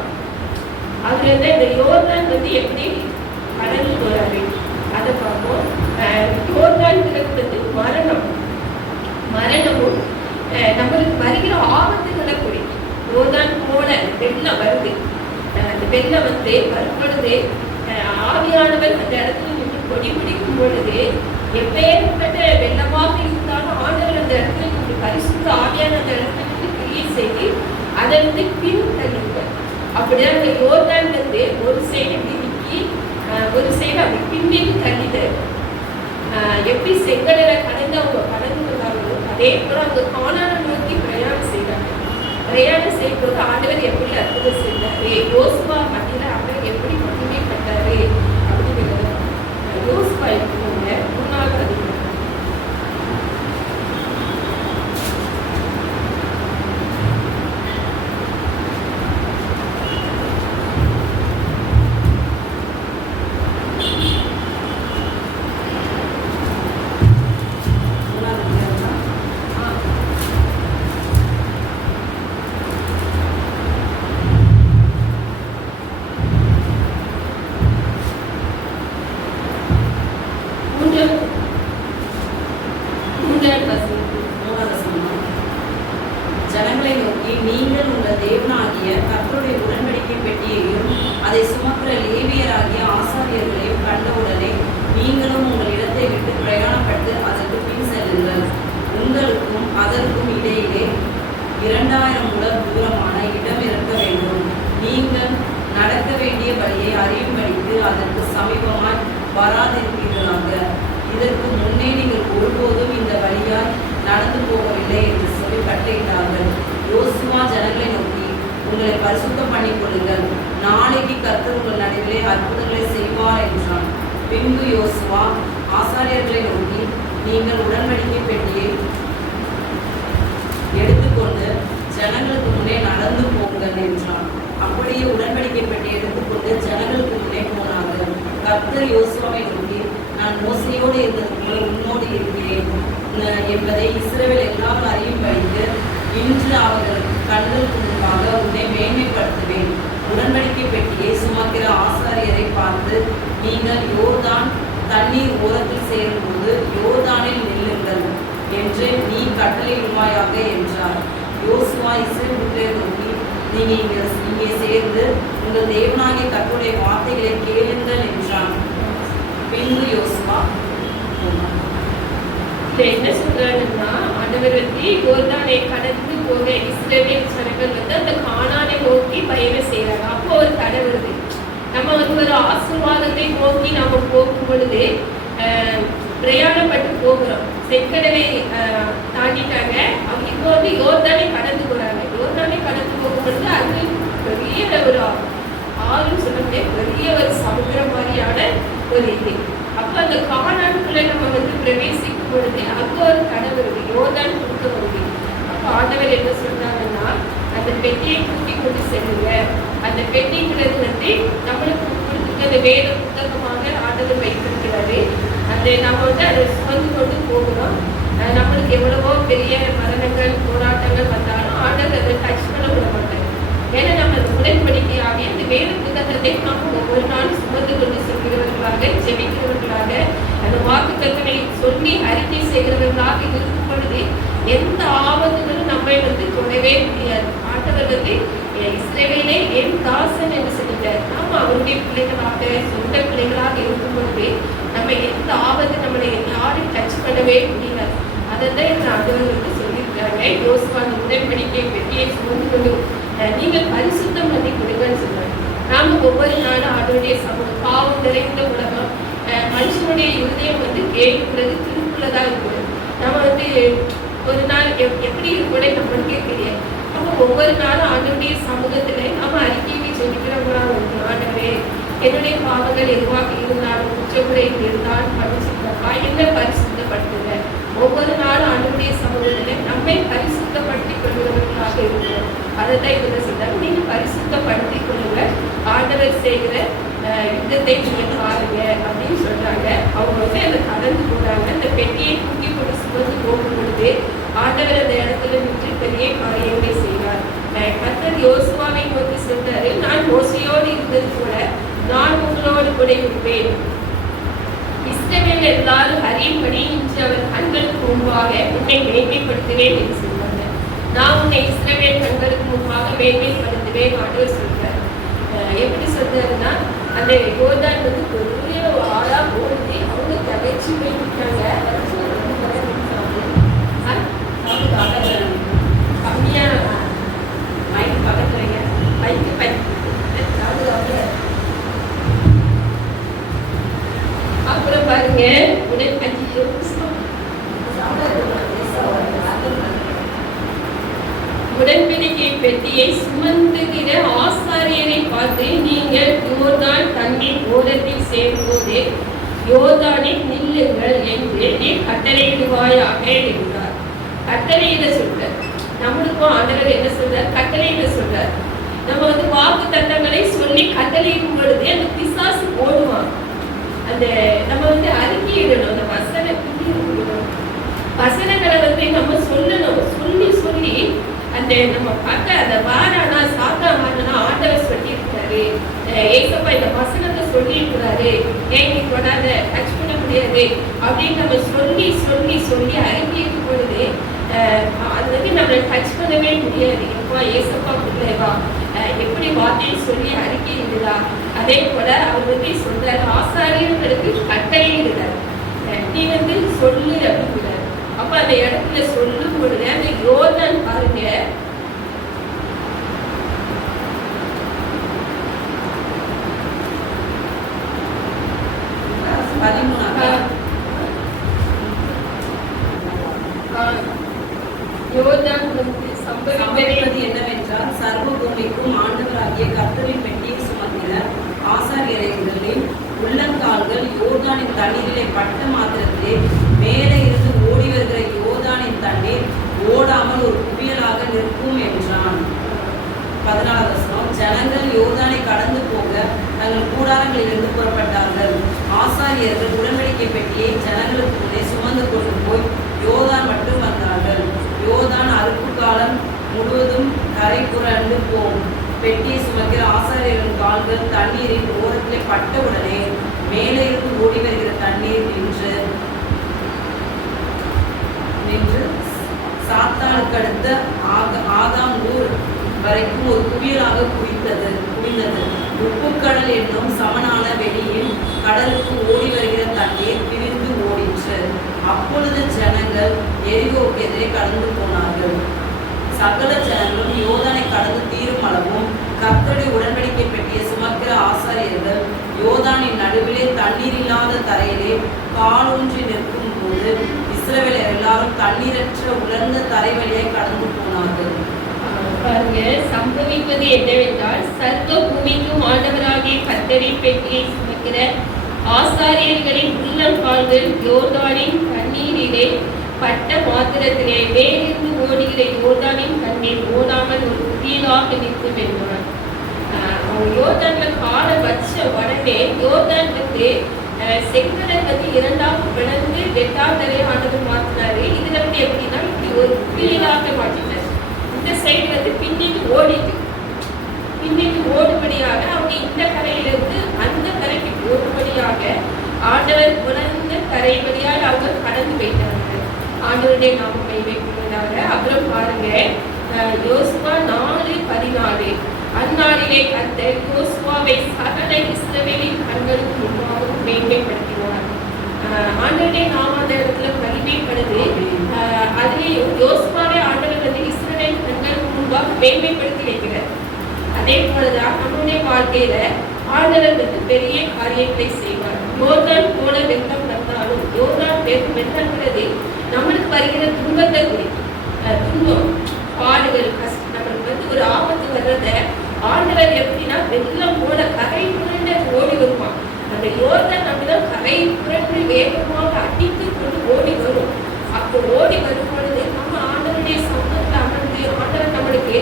அதுல இந்த யோர்தான் எப்படி கடந்து போறாரு அதை பார்ப்போம். யோர்தான்ங்கிறது மரணமும் நம்மளுக்கு வருகிற ஆபத்துகளை குறிக்கும். யோர்தான் போல வெள்ளம் வருது. அந்த வெள்ளம் வரும் பொழுது ஆவியானவர் அந்த இடத்துல நின்று கொடி பிடிக்கும் பொழுது எப்பேற்பட்ட வெள்ளமாக இருந்தாலும் ஆண்டவர் அந்த இடத்துல நின்று பரிசுத்த ஆவியான அந்த இடத்துல நின்று கிரியை செய்து அதை பின் தள்ளிவிட்டார். அப்படிதான் அந்த யோர்தான் ஒரு சைடு பிரிக்கி ஒரு சைடு அப்படி பின்னிட்டு தள்ளிட்டார். எப்படி செங்கடலை கடந்து அவங்க கடந்து வந்தாங்களோ அதே போல அவங்க கானானை நோக்கி பிரயாணம் செய்தாங்க. பிரயாணம் செய்யும்போது ஆண்டவர் எப்படி அற்புதம் செய்தாரு, யோசுவா மத்தியில அவர் எப்படி மகிமைப்பட்டாரு அப்படிங்கிறது. யோசுவா இருக்கவங்க 3வது அதிகாரம். ஜனங்களை நோக்கி, நீங்கள் உங்கள் தேவனாகிய கர்த்தருடைய உடன்படிக்கை பெட்டியையும் அதை சுமக்கிற லேவியராகிய ஆசாரியர்களையும் கண்டவுடனே நீங்களும் உங்கள் இடத்தை விட்டு பிரயாணப்பட்டு அதற்கு பின் செல்லுங்கள். உங்களுக்கும் அதற்கும் இடையிலே 2000 முழ தூரமான இடம் இருக்க வேண்டும். நீங்கள் நடக்க வேண்டிய வழியை அறியும்படிக்கு அதற்கு சமீபமாய் வராதிருப்பீர்களாக. இதற்கு முன்னே நீங்கள் ஒருபோதும் இந்த வழியாய் நடந்து போகவில்லை என்று சொல்லி கட்டளையிட்டார்கள். யோசுவா ஜனங்களை நோக்கி, உங்களை பரிசுத்தம் பண்ணிக் கொள்ளுங்கள், நாளைக்கு கர்த்தர் உங்கள் நடுவிலே அற்புதங்களை செய்வார் என்றான். பின்பு யோசுவா ஆசாரியர்களை நோக்கி, நீங்கள் உடன்படிக்கை பெட்டியை எடுத்துக்கொண்டு ஜனங்களுக்கு முன்னே நடந்து போங்கள் என்றான். அப்படியே உடன்படிக்கை பெட்டியை எடுத்துக்கொண்டு ஜனங்களுக்கு முன்னே போனார்கள். கர்த்தர் யோசுவாவை நோக்கி, நான் மோசையோடு இருந்தது போல உன்னோடு இருக்கிறேன் என்பதை இஸ்ரவேல் எல்லாரும் அறியும்படிக்கு இன்று அவர்கள் கண்களுக்கு முன்பாக உன்னை மேன்மைப்படுத்துவேன். உடன்படிக்கை பெட்டியை சுமக்கிற ஆசாரியரை பார்த்து, நீங்கள் யோர்தான் தண்ணீர் ஓரத்தில் சேரும்போது யோர்தானில் நில்லுங்கள் என்று நீ கட்டளையிடுவாயாக என்றார். யோசுவா இஸ்ரவேலை நோக்கி, இங்கே சேர்ந்து உங்கள் தேவனாகிய கர்த்தருடைய வார்த்தைகளை கேளுங்கள் என்றான். பின்பு யோசுவா என்ன சொல்றாருன்னா, ஆண்டவர் வந்து யோர்தானை கடந்து போக இஸ்ரவேல் ஜனங்கள் வந்து அந்த கானானை நோக்கி பயணம் செய்யறாங்க. அப்போ ஒரு தடை வருது. நம்ம வந்து ஒரு ஆசீர்வாதத்தை நோக்கி நாம போகும் பொழுது பிரயாணப்பட்டு போகிறோம். செங்கடலை தாண்டிட்டாங்க. அவங்க இப்போ வந்து யோர்தானை கடந்து போறாங்க. யோர்தானை கடந்து போகும் பொழுது அது பெரிய ஒரு ஆறுன்னு சொல்லக்கூடிய பெரிய ஒரு சமுத்திரம் மாதிரியான ஒரு இது. அப்ப அந்த கானானுக்குள்ள நம்ம வந்து பிரவேசிக்கும் பொழுது அங்க ஒரு தடை வருது. யோர்தான் குறுக்க வருது. அப்ப ஆண்டவர் என்ன சொல்றாங்கன்னா, அந்த பெட்டியை தூக்கி கொண்டு செல்லுங்க. அந்த பெட்டிங்கிறது வந்து நம்மளுக்கு கொடுத்துட்டு அந்த வேத புத்தகமாக ஆண்டவர் வைத்திருக்கிறாரு. அந்த நம்ம வந்து அதை சுமந்து கொண்டு போகிறோம். நம்மளுக்கு எவ்வளவோ பெரிய மரணங்கள் போராட்டங்கள் வந்தாலும் ஆண்டவர் அதை டச் பண்ண விட மாட்டாங்க. ஏன்னா நம்ம உடன்படிக்கையாகி அந்த வேத புத்தகத்தை நம்ம ஒவ்வொரு நாளும் சுமந்து கொண்டு செல்கிறவர்களாக, ஜெபிக்கிறவர்களாக, அந்த வாக்குத்தத்தனை சொல்லி அறிக்கை செய்கிறவர்களாக இருக்கும் பொழுது எந்த ஆபத்துகளும் நம்மை வந்து தொடவே முடியாது. ஆண்டவர் வந்து இஸ்ரவேலே என் தாசன் என்று சொல்லிட்டார். நாம அவருடைய பிள்ளைகளாக, சொந்த பிள்ளைகளாக இருக்கும் பொழுது நம்ம எந்த ஆபத்து நம்மளை யாரும் டச் பண்ணவே முடியாது. அதை தான் இந்த ஆண்டவர் வந்து சொல்லியிருக்காங்க. யோசுவா அந்த உடன்படிக்கை பெட்டியை சுமந்து கொண்டு நீங்கள் பரிசுத்தம் பண்ணி கொடுங்கன்னு சொல்றாங்க. நாம ஒவ்வொரு நாளும் ஆண்டவருடைய சமூகம் பாவம் நிறைந்த உலகம், மனுஷனுடைய இருதயம் வந்து கேட்கிறது திருக்குள்ளதான் இருக்குது. நம்ம வந்து ஒரு நாள் எப்படி கூட நம்மளுக்கே தெரியாது. அப்போ ஒவ்வொரு நாளும் ஆண்டவருடைய சமூகத்துல நம்ம அறிக்கையை சொல்லிக்கிறவங்களாக இருக்கும். ஆண்டவரே, என்னுடைய பாவங்கள் எதுவாக இருந்தாலும் குற்றமுறை இருந்தாலும் பரிசுத்தப்பா என்ன பரிசுத்தப்படுத்துங்க. ஒவ்வொரு நாளும் ஆண்டவருடைய சமூகத்துல நம்மை பரிசுத்தப்படுத்திக் கொள்கிறவர்களாக இருக்கும். அதை தான் இவங்க சொல்றாங்க, நீங்க பரிசுத்தப்படுத்திக் கொள்ளுங்க, ஆண்டவர் செய்கிற யுத்தத்தை நீங்க பாருங்க அப்படின்னு சொல்றாங்க. அவங்க வந்து அதை கடந்து போறாங்க. அந்த பெட்டியை தூக்கி கொண்டு சுமந்து போகும் பொழுது ஆண்டவர் அந்த இடத்துல நின்று பெரிய காரியங்களை செய்வார். கர்த்தர் யோசுவாவை நோக்கி சொல்றாரு, நான் மோசையோடு இருந்தது போல நான் உங்களோடு கூட இருப்பேன். இஸ்ரவேல் எல்லாரும் அறியும்படி இன்று அவர் கண்களுக்கு முன்பாக உன்னை மேன்மைப்படுத்துவேன் என்று சொல்றாங்க. நான் உன்னை இஸ்ரவேல் கண்களுக்கு முன்பாக மேன்மைப்படுத்துவேன் ஆண்டவர் சொல்றாரு. எப்படி சொல்றாருன்னா, அந்த யோர்தான் வந்து பெரிய ஆளா போடுது. அவங்க தகச்சு போயிட்டாங்க. கம்மியா மைக் பக்கத்துல அப்புறம் பாருங்க, உடன்படிக்கை பெட்டியை சுமந்துகிற ஆசாரியரை பார்த்து, நீங்கள் யோர்தான் தண்ணீர் ஓரத்தில் சேரும்போது யோர்தானில் நில்லுங்கள் என்று நீ கட்டளையிடுவாயாக என்றார். கட்டளையிட சொல்றார். நம்மளுக்கும் ஆண்டவர் என்ன சொல்றார்? கட்டளையிட சொல்றார். நம்ம வந்து வாக்கு தத்தங்களை சொல்லி கட்டளையிடும் பொழுது அந்த பிசாசு ஓடுவான். அந்த நம்ம வந்து அறிக்கையிடணும். அந்த வசனங்களை வந்து நம்ம சொல்லணும். சொல்லி சொல்லி அந்த நம்ம பார்க்க அந்த வாரானா சாத்தா வாரானா ஆண்டவர் சொல்லியிருக்கிறாரு, ஏசப்பா இந்த வசனத்தை சொல்லியிருக்கிறாரு, ஏன் நீ தொடாத, டச் பண்ண முடியாது அப்படின்னு நம்ம சொல்லி சொல்லி சொல்லி அறிக்கையிடும் பொழுது அது வந்து நம்மளை டச் பண்ணவே முடியாது. எப்பா ஏசப்பா பிள்ளைவா எப்படி வார்த்தையை சொல்லி அறிக்கையிடுதா. அதே போல அவர் வந்து சொல்றாரு, ஆசாரியர்களுக்கு கட்டளையிடுறாரு, நீ வந்து சொல்லு அப்படிங்கிறாரு. அப்ப அந்த இடத்துல சொல்லும் பொழுது அந்த யோர்தான் பாருங்க, யோர்தான் சம்பவிப்பது என்னவென்றால், சர்வ பூமிக்கும் ஆண்டவராகிய கர்த்தரின் பெட்டியை சுமந்திர ஆசாரியர்களின் உள்ளங்கால்கள் யோர்தானின் தண்ணீரிலே பட்ட மாத்திரத்திலே மேலே இருந்து ஓடி வருகிற யோர்தானின் தண்ணீர் ஓடாமல் ஒரு குவியலாக நிற்கும் என்றான். 14 வசனம். ஜனங்கள் யோர்தானை கடந்து போக தங்கள் கூடாரங்களிலிருந்து புறப்பட்டார்கள். ஆசாரியர்கள் உடன்படிக்கை பெட்டியை ஜனங்களுக்கு முன்னே சுமந்து கொண்டு போய் யோர்தான் மட்டும் வந்தார்கள். யோர்தான் அறுப்பு காலம் முழுவதும் கரை புரண்டு போகும். பெட்டியை சுமக்கிற ஆசாரியர்களின் கால்கள் தண்ணீரின் ஓரத்திலே பட்டவுடனே மேலே இருந்து ஓடி வருகிற தண்ணீர் நின்று சாத்தானுக்கு அடுத்த ஆதாம் ஊர் வரைக்கும் ஒரு குவியலாக குவிந்தது. உப்புக்கடல் என்னும் சமனான வெளியில் கடலுக்கு ஓடி வருகிற தண்ணீர் பிரிந்து ஓடிற்று. அப்பொழுது ஜனங்கள் எரிகோவுக்கு எதிரே கடந்து போனார்கள். சகல ஜனங்களும் யோர்தானை கடந்து தீரும் அளவும் கர்த்தருடைய உடன்படிக்கை பெட்டியை சுமக்கிற ஆசாரியர்கள் யோர்தானின் நடுவிலே தண்ணீர் இல்லாத தரையிலே காலூன்றி நிற்கும் போது இஸ்ரவேலர் எல்லாரும் தண்ணீரற்ற உலர்ந்த தரை வழியை கடந்து போனார்கள். பாருங்க, சம்பவிப்பது என்னவென்றால் சர்வ பூமிக்கும் ஆண்டவராகிய கர்த்தரின் பெட்டியை சுமக்கிற ஆசாரியர்களின் உள்ளங்கால்கள் யோர்தானின் தண்ணீரிலே பட்ட மாத்திரத்திலே மேலிருந்து ஓடுகிற யோர்தானின் தண்ணீர் ஓடாமல் ஒரு குவியலாக நிற்கும் என்றார். அவன் யோர்தான்ல காலை வச்ச உடனே யோர்தான் வந்து செங்கடல் வந்து இரண்டாக பிளந்து வெட்டாந்தரை ஆண்டவர் மாற்றினாரு. இதுல வந்து எப்படின்னா இப்படி ஒரு குவியலாக மாற்றினார். இந்த சைடு வந்து பின்னிட்டு ஓடுபடியாக அவங்க இந்த கரையிலிருந்து அந்த கரைக்கு ஓடுபடியாக ஆண்டவர் உணர்ந்த கரை வழியால் அவங்க கடந்து போயிட்டாங்க. ஆண்டவருடைய நாமம் வைப்பதாக. அப்புறம் பாருங்க, யோசுவா 4:14 அந்நாளிலே கர்த்தர் யோசுவாவை சகல இஸ்ரவேலின் கண்களுக்கு முன்பாகவும் மேன்மைப்படுத்தினார். ஆண்டவருடைய நாம அந்த இடத்துல மகிமைப்படுது. அதுலேயும் யோசுவாவை ஆண்டவர் வந்து இஸ்ரவேல் கண்களுக்கு முன்பாக மேன்மைப்படுத்தி வைக்கிறார். அதே போலதான் நம்முடைய வாழ்க்கையில ஆண்டவர் வந்து பெரிய காரியங்களை செய்வார். யோர்தான் போல வெள்ளம் வந்தாலும் யோர்தான் வெள்ளங்கிறது நம்மளுக்கு வருகிற துன்பத்தை குறிக்கும். துன்பம், பாடுகள், கஷ்டம், நம்மளுக்கு வந்து ஒரு ஆபத்து வர்றத ஆண்டவர் எப்படின்னா வெள்ளம் போல கரை புரண்டு ஓடி வருவான். அந்த யோர்தான் நம்மதான் கரை புரண்டு வேகமாக அடித்து கொண்டு ஓடி வரும். அப்போ ஓடி வரும் பொழுது நம்ம ஆண்டவருடைய சமூகத்தை அமர்ந்து ஆண்டவர் நம்மளுக்கு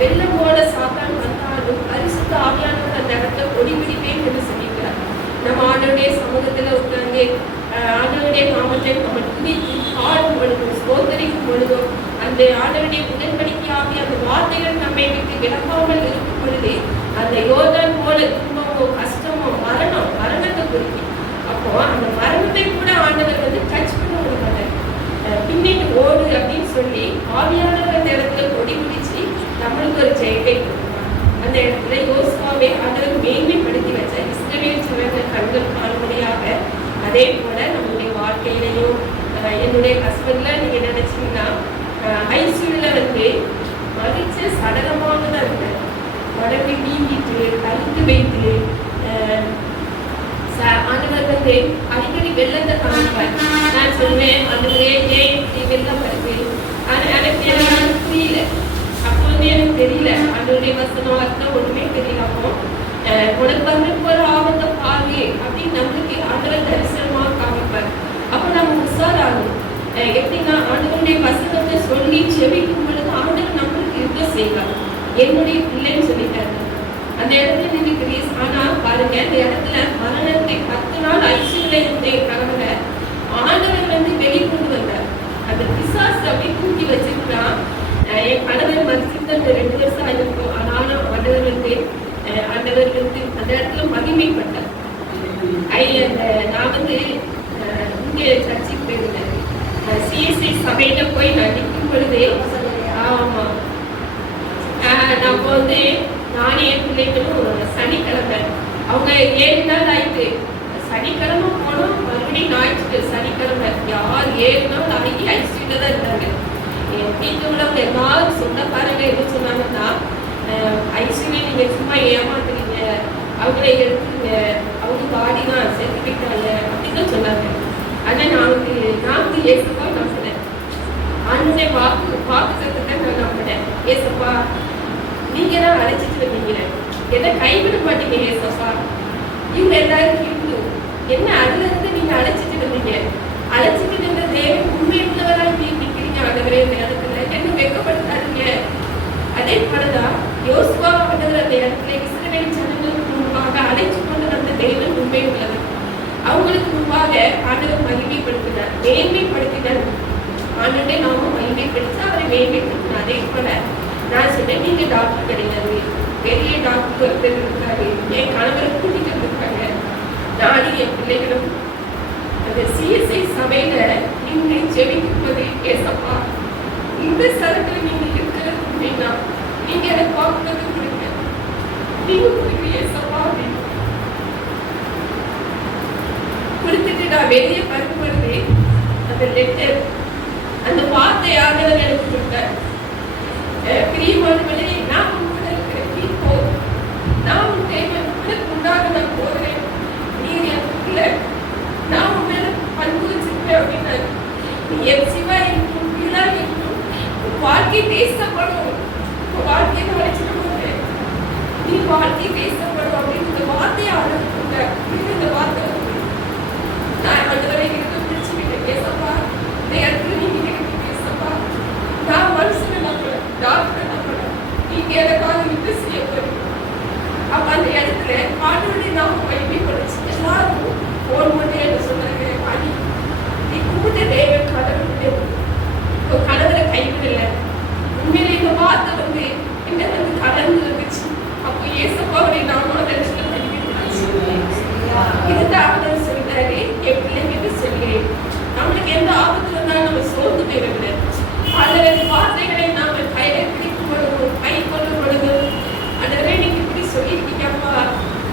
வெள்ளம் போல சாத்தான் வந்தாலும் பரிசுத்த ஆவியானவர் அந்த இடத்துல ஒளி பிடிப்பேன் என்று சொல்லிக்கிறார். நம்ம ஆண்டவருடைய சமூகத்துல உட்கார்ந்து ஆண்டவருடைய நாமத்தை நம்ம துதித்து பாடும் பொழுதும் சோதரிக்கும் பொழுதும் அந்த ஆண்டவருடைய உடன்படிக்கையாகிய அந்த வார்த்தைகள் நம்மை விட்டு விளக்காமல் இருக்கும் பொழுது அந்த யோர்தான் போல துன்பமோ கஷ்டமோ மரணத்தை குறிக்கும். அப்போ அந்த மரணத்தை கூட ஆண்டவர் வந்து டச் பண்ண முடியாது. பின்னிட்டு ஓடு அப்படின்னு சொல்லி ஆவியானவர் அந்த இடத்துல கொடி பிடிச்சி நம்மளுக்கு ஒரு ஜெயத்தை கொடுப்பாங்க. அந்த இடத்துல யோசுவாவை ஆண்டவர் மேன்மைப்படுத்தி வச்ச இஸ்ரவேல் ஜனங்கள் கண்கள் காணும்படியாக. அதே போல நம்மளுடைய வாழ்க்கையிலையும் என்னுடைய ஹஸ்பண்ட்ல நீங்க நினைச்சீங்கன்னா ஐசியூல வந்து மதிச்ச சடலமாக தான் இருந்தேன். உடம்பு நீங்கிட்டு கழுத்து வைத்து ஆண்டவர் வந்து அடிக்கடி வெள்ளத்தை காமிப்பார். நான் சொல்வேன், ஆண்டவரே ஏன் வெள்ளம் வருது? எனக்கு புரியல. அப்போ வந்து எனக்கு தெரியல ஆண்டவருடைய வசனம் அர்த்தம் ஒண்ணுமே தெரியல. அப்போ உனக்கு வந்து ஒரு ஆபத்தை பாரு அப்படின்னு நம்மளுக்கு ஆண்டவர் தரிசனமாக காமிப்பார். அப்போ நம்ம உஷாராகும். எப்படின்னா ஆண்டவருடைய வசனத்தை சொல்லி செவிக்கும் பொழுது ஆண்டவர் நம்மளுக்கு யுத்தம் செய்வார். என்னுடைய பிள்ளைன்னு சொல்லிட்டாரு. அந்த இடத்துல நின்று கிரீஸ். ஆனா பாருங்க, அந்த இடத்துல மரணத்தை 10 நாள் ஐசியூல இருந்த கணவரை ஆண்டவர் வந்து வெளிக்கொண்டு வந்தார். அந்த பிசாசு அப்படி தூக்கி வச்சிருக்கிறான். என் கணவர் மதிச்சிருந்த அந்த 2 வருஷம் ஆயிருக்கும். ஆனாலும் ஆண்டவர் வந்து அந்த இடத்துல மகிமைப்பட்டார். நான் வந்து இங்கே சர்ச்சைக்கு போயிருந்தேன். சிஎஸ்ஐ சபையில போய் நான் நிற்கும் பொழுது ஆமா நம்ம வந்து நானே என் பிள்ளைகளும் சனிக்கிழமை அவங்க 7 நாள் ஆயிட்டு. சனிக்கிழமை போனோம், மறுபடியும் ஞாயிற்று சனிக்கிழமை யார் 7 நாள் ஆகி ஐசியூல தான் இருந்தாங்க. என் வீட்டில் உள்ளவங்க எல்லாரும் சொந்தக்காரங்க என்ன சொன்னாங்கன்னா, ஐசியூல நீங்க சும்மா ஏமாத்துறீங்க, அவங்கள எடுத்துங்க, அவங்க பாடி தான் செத்துக்கிட்டாங்க அப்படின்னு தான் சொன்னாங்க. ஆனால் நாங்கள் ஏசப்பா நம்பினேன். ஆண்டவருடைய வாக்குத்தத்தை நான் நம்பினேன். ஏசப்பா நீங்க தான் அழைச்சிட்டு வந்தீங்க, எதை கைவிட மாட்டீங்க ஏசப்பா. இவங்க எல்லாரும் இருந்து என்ன அதுல இருந்து நீங்க அழைச்சிட்டு வந்தீங்க. அழைச்சிட்டு இருந்த தேவன் உண்மை உள்ளவராக நிற்கிறீங்க. ஆண்டவரே இந்த இடத்துல என்ன வெட்கப்படுத்தாதீங்க. அதே போலதான் யோசுவா ஆண்டவர் அந்த இடத்துல இஸ்ரவேல் ஜனங்களுக்கு முன்பாக அழைச்சு கொண்டு வந்த தேவன் உண்மை உள்ளவர். அவங்களுக்கு முன்பாக ஆண்டவர் மகிமைப்படுத்தினார், மேன்மைப்படுத்தினார். ஆண்டவருடைய நாம மகிமைப்படுத்தி அவரை மேன்மைப்படுத்தினார். அதே போல நான் சொன்னேன், நீங்க டாக்டர் கிடையாது, பெரிய டாக்டர் ஒருத்தர் இருக்காரு, என் கணவரை கூட்டிட்டு இருக்காங்க. நானும் என் பிள்ளைகளும் அந்த சிஎஸ்ஐ சபையில நின்று ஜெபிக்கும் போது, ஏசப்பா இந்த சரத்துல நீங்க இருக்கிறது அப்படின்னா நீங்க எனக்கு வாக்குறது கொடுங்க, நீங்க கொடுங்க ஏசப்பா அப்படின்னு கொடுத்துட்டு நான் வெளியே வரும்பொழுது அந்த லெட்டர், அந்த வார்த்தை ஆண்டவர் எனக்கு கொடுத்தார். பிரியமானவர்களே, நான் உங்களை இருக்கிறேன், நீ போ, நான் உன் தேவை உனக்கு உண்டாக நான் போகிறேன், நீ எனக்கு இல்லை, நான் உன் மேல பண்பு வச்சிருப்பேன் அப்படின்னாரு. நீ என் சிவா இருக்கும், பிள்ளா இருக்கும், உன் வாழ்க்கை பேசப்படும், உன் வாழ்க்கையை வளைச்சிட போகிறேன், நீ வாழ்க்கை பேசப்படும் அப்படின்னு இந்த வார்த்தையை ஆண்டவர் கொடுத்தார். இந்த வார்த்தை நான் ஆண்டவரை எனக்கு பிடிச்சுக்கிட்டேன். பேசப்பா, இந்த இடத்துல நீங்க எனக்கு பேசப்பா, நான் மனுஷனை நம்பல, டாக்டரை நம்பல, நீங்க எனக்காக விட்டு செய்ய போறீங்க. அப்ப அந்த இடத்துல ஆண்டவருடைய நாம மகிமைப்படுச்சு. எல்லாரும் போன் பண்ணி என்ன சொன்னாங்க, பாடி நீ கூட்ட தேவன் கடவுளுடைய கணவரை கைவிடல. உண்மையில இந்த வார்த்தை வந்து என்ன வந்து கடந்து இருந்துச்சு. அப்போ ஏசப்பாவுடைய நாம நினைச்சுல இதுதான் அவர் சொல்றாரு, என் பிள்ளைங்கிட்ட சொல்கிறேன், நம்மளுக்கு எந்த ஆபத்து வந்தாலும் நம்ம சோர்ந்து போயிடக்கூடாது. அதில் வார்த்தைகளை நாம கையில பிடிக்கும் பொழுது, கை கொள்ளும் பொழுது, அதை நீங்க இப்படி சொல்லியிருக்கீங்கப்பா,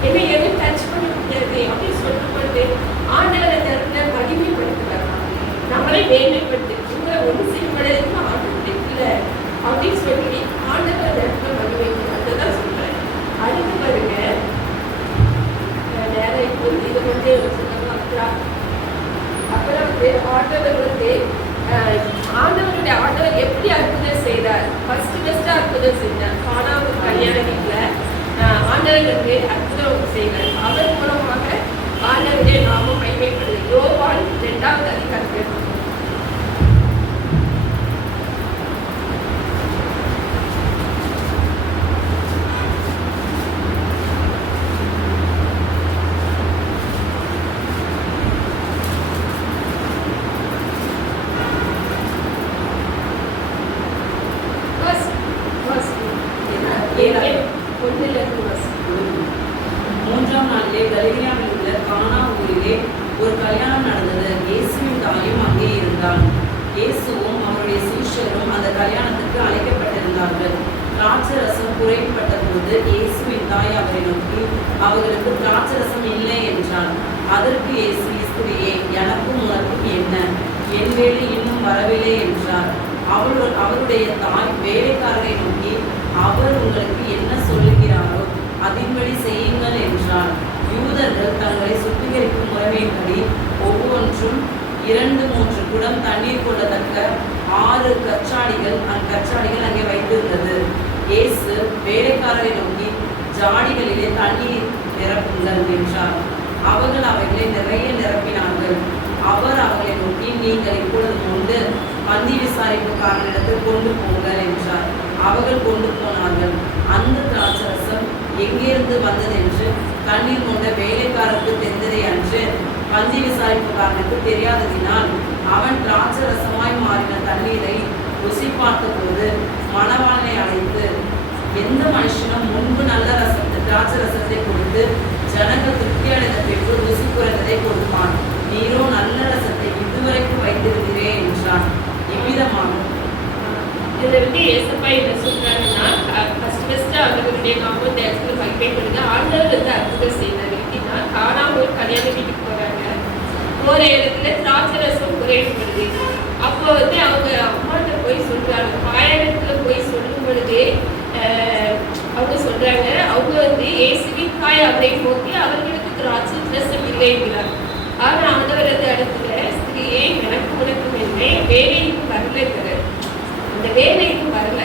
என்ன எதுவும் டச் பண்ண முடியாது அப்படின்னு சொல்லும் பொழுது ஆண்டவரை தரத்துல மகிமைப்படுத்துறாங்க. நம்மளே மேன்மைப்படுத்து, உங்களை ஒன்று செய்யப்படுறதுக்கு ஆண்டவருக்கு இல்லை அப்படின்னு சொல்லி ஆண்டவரை தரத்துல மகிமைப்படுத்து. அதுதான் சொல்றேன். அடுத்து பாருங்க, வேற இப்போ இது வந்து அப்புறம் வந்து ஆண்டவர் வந்து ஆண்டவர் எப்படி அற்புதம் செய்தார். ஃபர்ஸ்ட் அற்புதம் செஞ்சார். கானான் கல்யாண வீட்டில் ஆண்டவர் வந்து அற்புதம் செய்தார். அவர் மூலமாக ஆண்டவருடைய நாமம் மகிமைப்படுது. யோவான் 2வது அதிகாரம் மூன்றாம் நாளிலே கலிலேயாவில் உள்ள கானா ஊரிலே ஒரு கல்யாணம் நடந்தது. இயேசுவின் தாயும் அங்கே இருந்தாள். இயேசுவும் அவருடைய சீஷரும் அந்த கல்யாணத்துக்கு அழைக்கப்பட்டிருந்தார்கள். திராட்சரசம் குறைப்பட்ட போது இயேசுவின் தாய் அவரை நோக்கி, அவர்களுக்கு திராட்சரசம் இல்லை என்றார். அதற்கு இயேசு, ஸ்திரியே, எனக்கும் உனக்கும் என்ன, என் வேலை இன்னும் வரவில்லை என்றார். அவருடைய தாய் வேலைக்காரரை நோக்கி, அவர் உங்களுக்கு என்ன சொல்லுகிறாரோ அதன்படி செய்யுங்கள் என்றார். யூதர்கள் தங்களை சுத்திகரிக்கும் முறைமையின்படி ஒவ்வொன்றும் 2-3 குடம் தண்ணீர் கொள்ளத்தக்க 6 கச்சாடிகள் அங்கே வைத்திருந்தது. இயேசு வேலைக்காரரை நோக்கி, ஜாடிகளிலே தண்ணீர் நிரப்புங்கள் என்றார். அவர்கள் அவைகளை நிறைய நிரப்பினார்கள். அவர் அவர்களை நோக்கி, நீங்கள் இப்பொழுது கொண்டு பந்தி விசாரிப்புக்காரனிடத்தில் கொண்டு போங்கள் என்றார். அவர்கள் கொண்டு போனார்கள். அந்த திராட்சரசம் எங்கிருந்து வந்தது என்று தண்ணீர் கொண்ட வேலைக்காரருக்கு தெரிந்ததை அன்று பந்தி விசாரிப்புக்காரனுக்கு தெரியாததினால் அவன் திராட்சரசமாய் மாறின தண்ணீரை ருசி பார்த்தபோது மணவாளனை அழைத்து, எந்த மனுஷனும் முன்பு நல்ல திராட்சரசத்தை கொடுத்து ஜனங்கள் திருப்தி அடைந்த பின்பு ருசி குறைந்ததை கொடுப்பான், நீரோ நல்ல ரசத்தை இதுவரைக்கும் வைத்திருக்கிறேன் என்றான். இவ்விதமாக இதுல வந்து ஏசப்பா என்ன சொல்றாங்கன்னா, ஃபர்ஸ்ட் ஆண்டவருடைய நாமம் இந்த இடத்துல மகிமைப்படுது. ஆண்டவர் வந்து அற்புதம் செய்தார். எப்படின்னா, காணாம ஒரு கல்யாண வீட்டுக்கு போறாங்க. போற இடத்துல திராட்சரசம் குறைப்படுது. அப்போ வந்து அவங்க அம்மாட்ட போய் சொல்றாங்க. பாயணத்துல போய் சொல்லும் பொழுது அவங்க சொல்றாங்க, அவங்க வந்து இயேசுவின் தாய் அவரை நோக்கி, அவர்களுக்கு திராட்சரசம் இல்லைங்கிறார். ஆனா ஆண்டவர் அந்த இடத்துல, ஸ்திரியே, எனக்கு உனக்கும் என்ன, வேலைக்கு வரலைங்கிறார். அந்த வேலைக்கு வரல,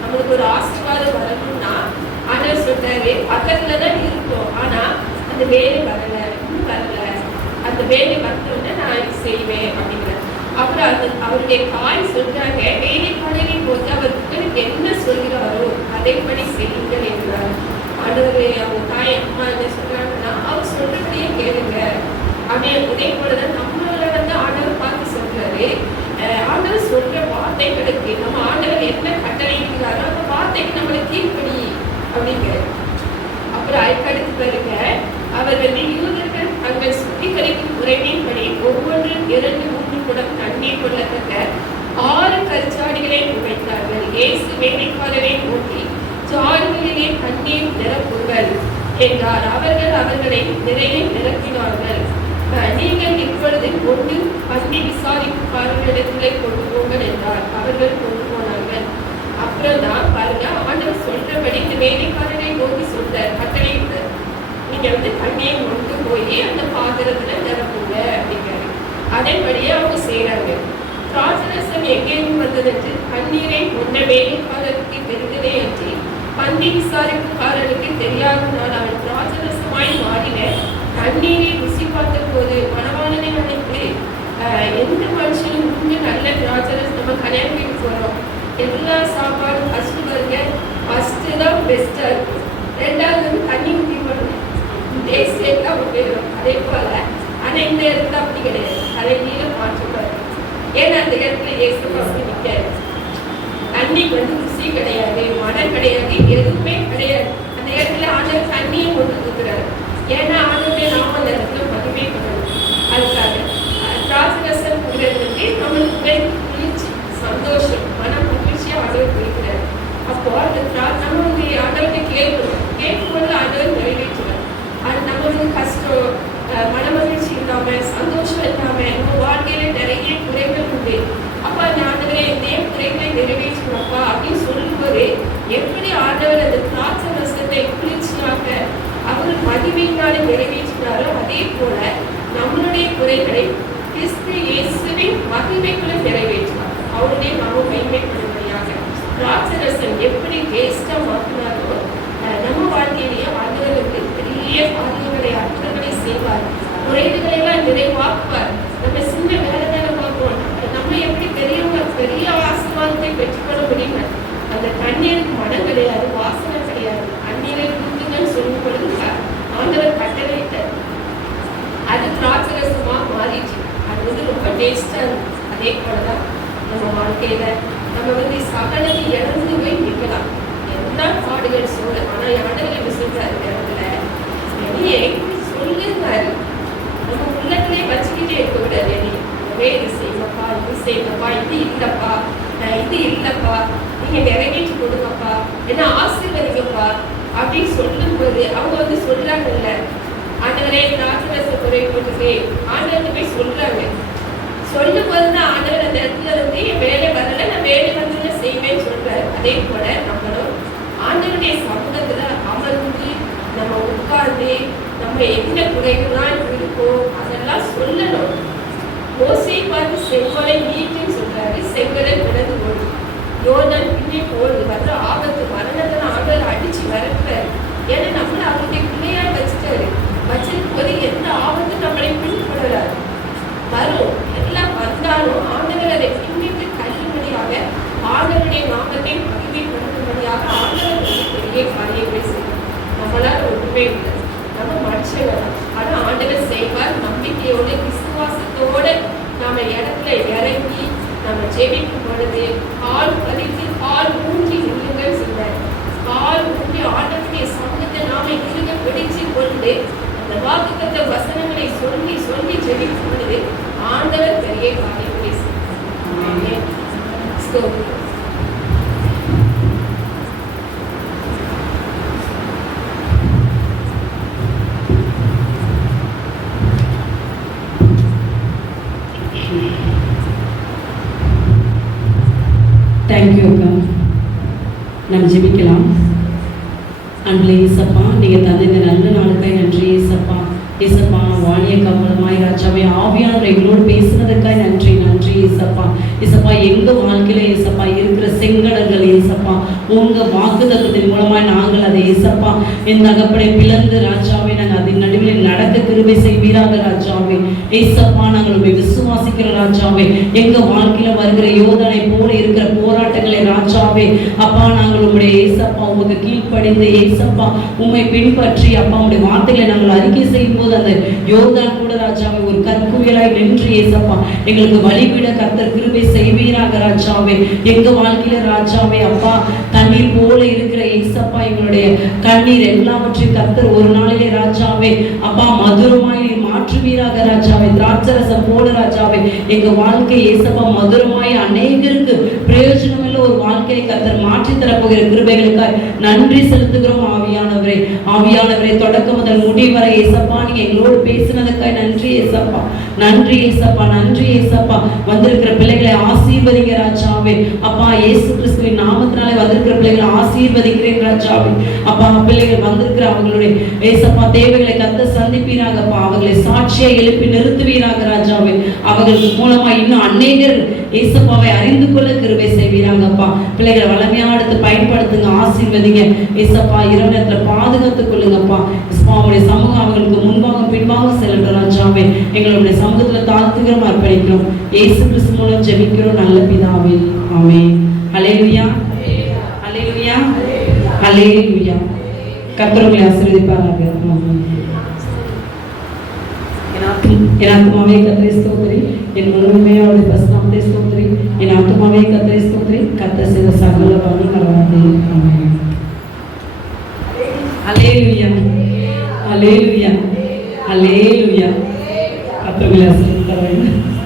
நம்மளுக்கு ஒரு ஆசீர்வாதம் வரணும்னா ஆண்டவர் சொல்றாரு, பக்கத்துலதான் இருக்கும், ஆனா அந்த வேலை வரல, இன்னும் வரல, அந்த வேலை வரணும்னா நான் செய்வேன் அப்படிங்கிற. அப்புறம் அவருடைய தாய் சொல்றாங்க, வேலைக்காரரை போது அவர் உங்களுக்கு என்ன சொல்கிறாரோ அதைப்படி செய்யுங்கள் என்றார். ஆண்டவர் அவங்க தாய் அம்மா என்ன சொல்றாங்கன்னா, அவர் சொல்றதையே கேளுங்க. அதே போலதான் நம்மளோட வந்து ஆண்டவர் பார்த்து சொல்றாரு, ஆண்டவர் சொல்ற வார்த்தைகளுக்கு நம்ம ஆண்டவர் என்ன கட்டளையிடுகிறாரோ அந்த வார்த்தைக்கு நம்மளை கீழ்ப்படி அப்படிங்கிற. அப்புறம் அதுக்கடுத்து பாருங்க, அவர் வந்து யூதர்கள் தங்கள் சுத்திகரிக்கும் முறைமையின்படி ஒவ்வொன்று 2-3 குடம் தண்ணீர் கொள்ளத்தக்க 6 கற்சாடிகளை வைத்தார்கள். இயேசு வேலைக்காரரை நோக்கி, என்றார். அவர்கள் அவர்களை நிறைய நிரப்பினார்கள். நீங்கள் இப்பொழுது கொண்டு பந்தி விசாரிப்புக்காரர்களிடத்திலே கொண்டு போங்கள் என்றார். அவர்கள் கொண்டு போனார்கள். அப்புறம் தான் பாருங்க, ஆண்டவர் சொல்றபடி இந்த வேலைக்காரனை நோக்கி சொல்ற கட்டளை, நீங்க தண்ணியை கொண்டு போய் அந்த பாத்திரத்துல நிரப்புங்க அப்படிங்கிறாரு. அதன்படியே அவங்க செய்யறாங்க. திராட்சரசம் எங்கேயும் வந்தது என்று தண்ணீரை கொண்ட வேலைக்காரருக்கு தெரிந்ததே அன்றி பந்தி விசாரிப்புக்காரருக்கு தெரியாதனால் அவன் திராட்சரசமாய் மாறின தண்ணீரை ருசி பார்த்த போது மணவாளனை அழைத்து, எந்த மனுஷனும் இங்கு நல்ல திராட்சரசம், நம்ம கல்யாணம் வீட்டுக்கு போறோம், எல்லா சாப்பாடும் ஃபர்ஸ்ட் வருங்க, ஃபர்ஸ்ட் தான் பெஸ்டா இருக்கும், ரெண்டாவது தண்ணி ஊற்றி பண்ணணும், டேஸ்ட் எல்லாம் போயிடும். அதே போல ஆனா இந்த இடத்துல அப்படி கிடையாது. தலைகீழ மாற்றப்படும். ஏன்னா அந்த இடத்துல ஏசப்பா அப்படி நிற்காது. தண்ணிக்கு ருசி கிடையாது, மனம் கிடையாது, எதுவுமே கிடையாது. அந்த இடத்துல ஆண்டவர் தண்ணியை கொண்டு கொடுக்குறாரு. ஏன்னா ஆண்டவரே நாம அந்த இடத்துல மகிமை பண்ணணும். அதுக்காக திராட்சரசம் குடிக்கிறது நம்மளுக்கு குளிர்ச்சி, சந்தோஷம், மன மகிழ்ச்சியா ஆண்டவர் குடிக்கிறார். அப்போ அந்த நம்ம ஆண்டவர்கிட்ட கேட்கும்போது ஆண்டவர் நிறைவேற்றுவார். அது நம்மளுக்கு கஷ்டம், மன மகிழ்ச்சி இல்லாம, சந்தோஷம் இல்லாம, நம்ம வாழ்க்கையில நிறைய குறைகள் உண்டு. அப்ப அந்த ஆண்டவரே இதே குறைகளை நிறைவேற்றப்பா அப்படின்னு சொல்லும்போது எப்படி ஆண்டவர் அந்த திராட்சரசத்தை குளிர்ச்சியாக அவர் மகிமையினாலே நிறைவேற்றினாரோ அதே போல நம்மளுடைய குறைகளை கிறிஸ்து இயேசுவின் மகிமைக்குள்ள நிறைவேற்றினார். அவருடைய நாமம் மகிமைப்படும்படியாக திராட்சரசம் எப்படி டேஸ்டா மாற்றினாரோ நம்ம வாழ்க்கையிலேயே ஆண்டவருக்கு பெரிய காரியங்களை, அற்புதங்களை செய்வார். குறைவுகளை எல்லாம் நிறைவாக்குவார். நம்ம சின்ன வேலைகளை பார்ப்போம், நம்ம எப்படி பெரியவங்க பெரிய ஆசீர்வாதத்தை பெற்றுக்கொள்ள முடியுமா? அந்த தண்ணீருக்கு மனம் கிடையாது, வாசனை கிடையாது. தண்ணீரை குடிங்கன்னு சொல்லும் பொழுது ஆண்டவர் கட்டளையிட்டார். அது திராட்சரசமா மாறிடுச்சு. அது ரொம்ப டேஸ்டா இருக்கு. அதே போலதான் நம்ம வாழ்க்கையில நம்ம சகலத்தை இழந்து போய் நிற்கலாம். எல்லா பாடுகள் சூழ, ஆனா ஆண்டவர் என்ன சொல்றாரு இடத்துல, வெளியே சொல்லுங்காரு. நம்ம உள்ளத்திலே வச்சுக்கிட்டே இருக்க விடாது. இது செய்யப்பா, இது செய்யப்பா, இது இல்லப்பா, இது இல்லப்பா, நீங்க நிறைவேற்றி கொடுங்கப்பா, என்ன ஆசீர்வதிங்கப்பா அப்படின்னு சொல்லும் போது அவங்க சொல்றாங்கல்ல, ஆண்டவரே திராட்சரச குறை போட்டுக்கே ஆண்டவர்கிட்ட போய் சொல்றாங்க. சொல்லும் போதுதான் ஆண்டவர் அந்த இடத்துல என் வேலை வரல, நான் வேலை வந்து செய்வேன்னு சொல்றாரு. அதே போல நம்மளும் ஆண்டவருடைய சமூகத்துல அமர்ந்து நம்ம உட்கார்ந்து நம்ம என்ன குறைகள்லாம் இருக்கோ அதெல்லாம் சொல்லணும். மோசையை பார்த்து செங்கோலை நீட்டுன்னு சொல்றாரு, செங்கலை கடந்து போடு, யோர்தான் பின்னே போடு, வர்ற ஆபத்து மரணத்துல ஆண்டவர் அடிச்சு வரக்கிறாரு. ஏன்னா நம்மள அவருடைய பிள்ளையா வச்சிருக்கும் போது எந்த ஆபத்து நம்மளை பின்தொடராது. வரும் எல்லாம் வந்தாலும் ஆண்டவர் அதை பின்னிட்டு கல்லுபடியாக ஆண்டவருடைய நாமத்தை மகிமைப்படுத்தும்படியாக ஆண்டவர் பெரிய காரியங்களை செய்யும். நம்மளால ஒன்றுமே இல்லை, நம்ம மனுஷங்க. ஆனா ஆண்டவர் செய்வார். நம்பிக்கையோட விசுவாசத்தோட நாம இடத்துல இறங்கி நம்ம ஜெபிக்கும் பொழுது கால் பதித்து கால் ஊன்றி நில்லுங்கள் சொல்றாரு. கால் ஊன்றி ஆண்டவருடைய சமூகத்தை நாம இருக பிடிச்சு கொண்டு அந்த வாக்குத்தத்த வசனங்களை சொல்லி சொல்லி ஜெபிக்கும் பொழுது ஆண்டவர் பெரிய காரியங்களை செய்வார். தேங்க்யூ அக்கா. நம்ம ஜெபிக்கலாம். அன்பிலே இயேசப்பா, நீங்கள் தந்த இந்த நல்ல நாளுக்காய் நன்றி இயேசப்பா. இயேசப்பா, வாணிய கவலமாய் ராஜாவே ஆவியானவர் எங்களோடு பேசுனதுக்காய் நன்றி நன்றி இயேசப்பா. இயேசப்பா, எங்கள் வாழ்க்கையில் இயேசப்பா இருக்கிற செங்கடல்கள் இயேசப்பா உங்கள் வாக்குத்தத்தத்தின் மூலமாய் நாங்கள் அதை இயேசப்பா என் தகப்பனை பிளந்து ராஜாவே நாங்கள் அதன் நடுவில் நடக்க கிருபை செய்வீராக ராஜாவே. இயேசப்பா, நாங்கள் உண்மை விசுவாசிக்கிற ராஜாவே. எங்கள் வாழ்க்கையில் வருகிற யோதனை போல இருக்கிற போராட்டங்களை ராஜாவே அப்பா நாங்கள் உங்களுடைய இயேசப்பா உங்களுக்கு கீழ்ப்படிந்து இயேசப்பா உண்மை பின்பற்றி அப்பா உங்களுடைய வார்த்தைகளை நாங்கள் அறிக்கை செய்யும் போது அந்த யோர்தான் கூட ராஜாவே ஒரு கற்குவியலாய் நின்று இயேசப்பா எங்களுக்கு வழிவிட கர்த்தர் கிருபை செய்வீராக ராஜாவே. எங்க வாழ்க்கையில ராஜாவே அப்பா தண்ணீர் போல இருக்கிற இயேசப்பா எங்களுடைய கண்ணீர் எல்லாவற்றையும் கர்த்தர் ஒரு நாளிலே ராஜாவே அப்பா மதுரமாய் மாற்றி மாற்றுவீராக ராஜாவே. திராட்சரசம் போல ராஜாவே எங்க வாழ்க்கை ஏசப்பா மதுரமாய் அநேகருக்கு பிரயோஜனமுள்ள ஒரு வாழ்க்கையை கர்த்தர் மாற்றி தரப்போகிற கிருபைகளுக்காய் நன்றி செலுத்துகிறோம். ஆவியானவரே, ஆவியானவரே, தொடக்கம் முதல் முடிவு வரை ஏசப்பா நீங்க எங்களோடு பேசினதுக்காய் நன்றி ஏசப்பா, நன்றி ஏசப்பா, நன்றி ஏசப்பா. வந்திருக்கிற பிள்ளைகளை ஆசீர்வதிங்க ராஜாவே. அப்பா இயேசு கிறிஸ்துவின் நாமத்தினாலே வந்திருக்கிற பிள்ளைகளை ஆசீர்வதிக்கிறேன் ராஜாவே. அப்பா பிள்ளைகள் வந்திருக்கிற அவங்களுடைய ஏசப்பா தேவைகளை கர்த்தர் சந்திப்பீராகப்பா. அவர்களை சாட்சியை எழுப்பி நிறுத்துவீராக ராஜாவே. அவர்கள் மூலமா இன்னும் அநேகர் ஏசப்பாவை அறிந்து கொள்ள கிருபை செய்வீராங்கப்பா. பிள்ளைகளை வளமையா எடுத்து பயன்படுத்துங்க, ஆசீர்வதிங்க ஏசப்பா. இரவு நேரத்துல பாதுகாத்துக் கொள்ளுங்கப்பா. அவங்களுடைய சமூகம் அவங்களுக்கு முன்பாக பின்பாக செல்லுற ராஜாவே. எங்களுடைய சமூகத்துல தாழ்த்துகிறோம், அர்ப்பணிக்கிறோம். இயேசு கிறிஸ்து மூலம் ஜெபிக்கிறோம் நல்ல பிதாவே, ஆமென். ஹல்லேலூயா, ஹல்லேலூயா, ஹல்லேலூயா. கர்த்தர் உங்களை ஆசீர்வதிப்பாராக. ஆமென். என் ஆத்துமாவே கர்த்தரை ஸ்தோத்திரி, என் முழுமையே அவருடைய பரிசுத்தத்தை ஸ்தோத்திரி. என் ஆத்துமாவே கர்த்தரை ஸ்தோத்திரி, கர்த்தர் செய்த சகல பணி மறவாதே. ஆமென். ஹல்லேலூயா, ஹல்லேலூயா, ஹல்லேலூயா. கர்த்தர் உங்களை ஆசீர்வதிப்பாராக.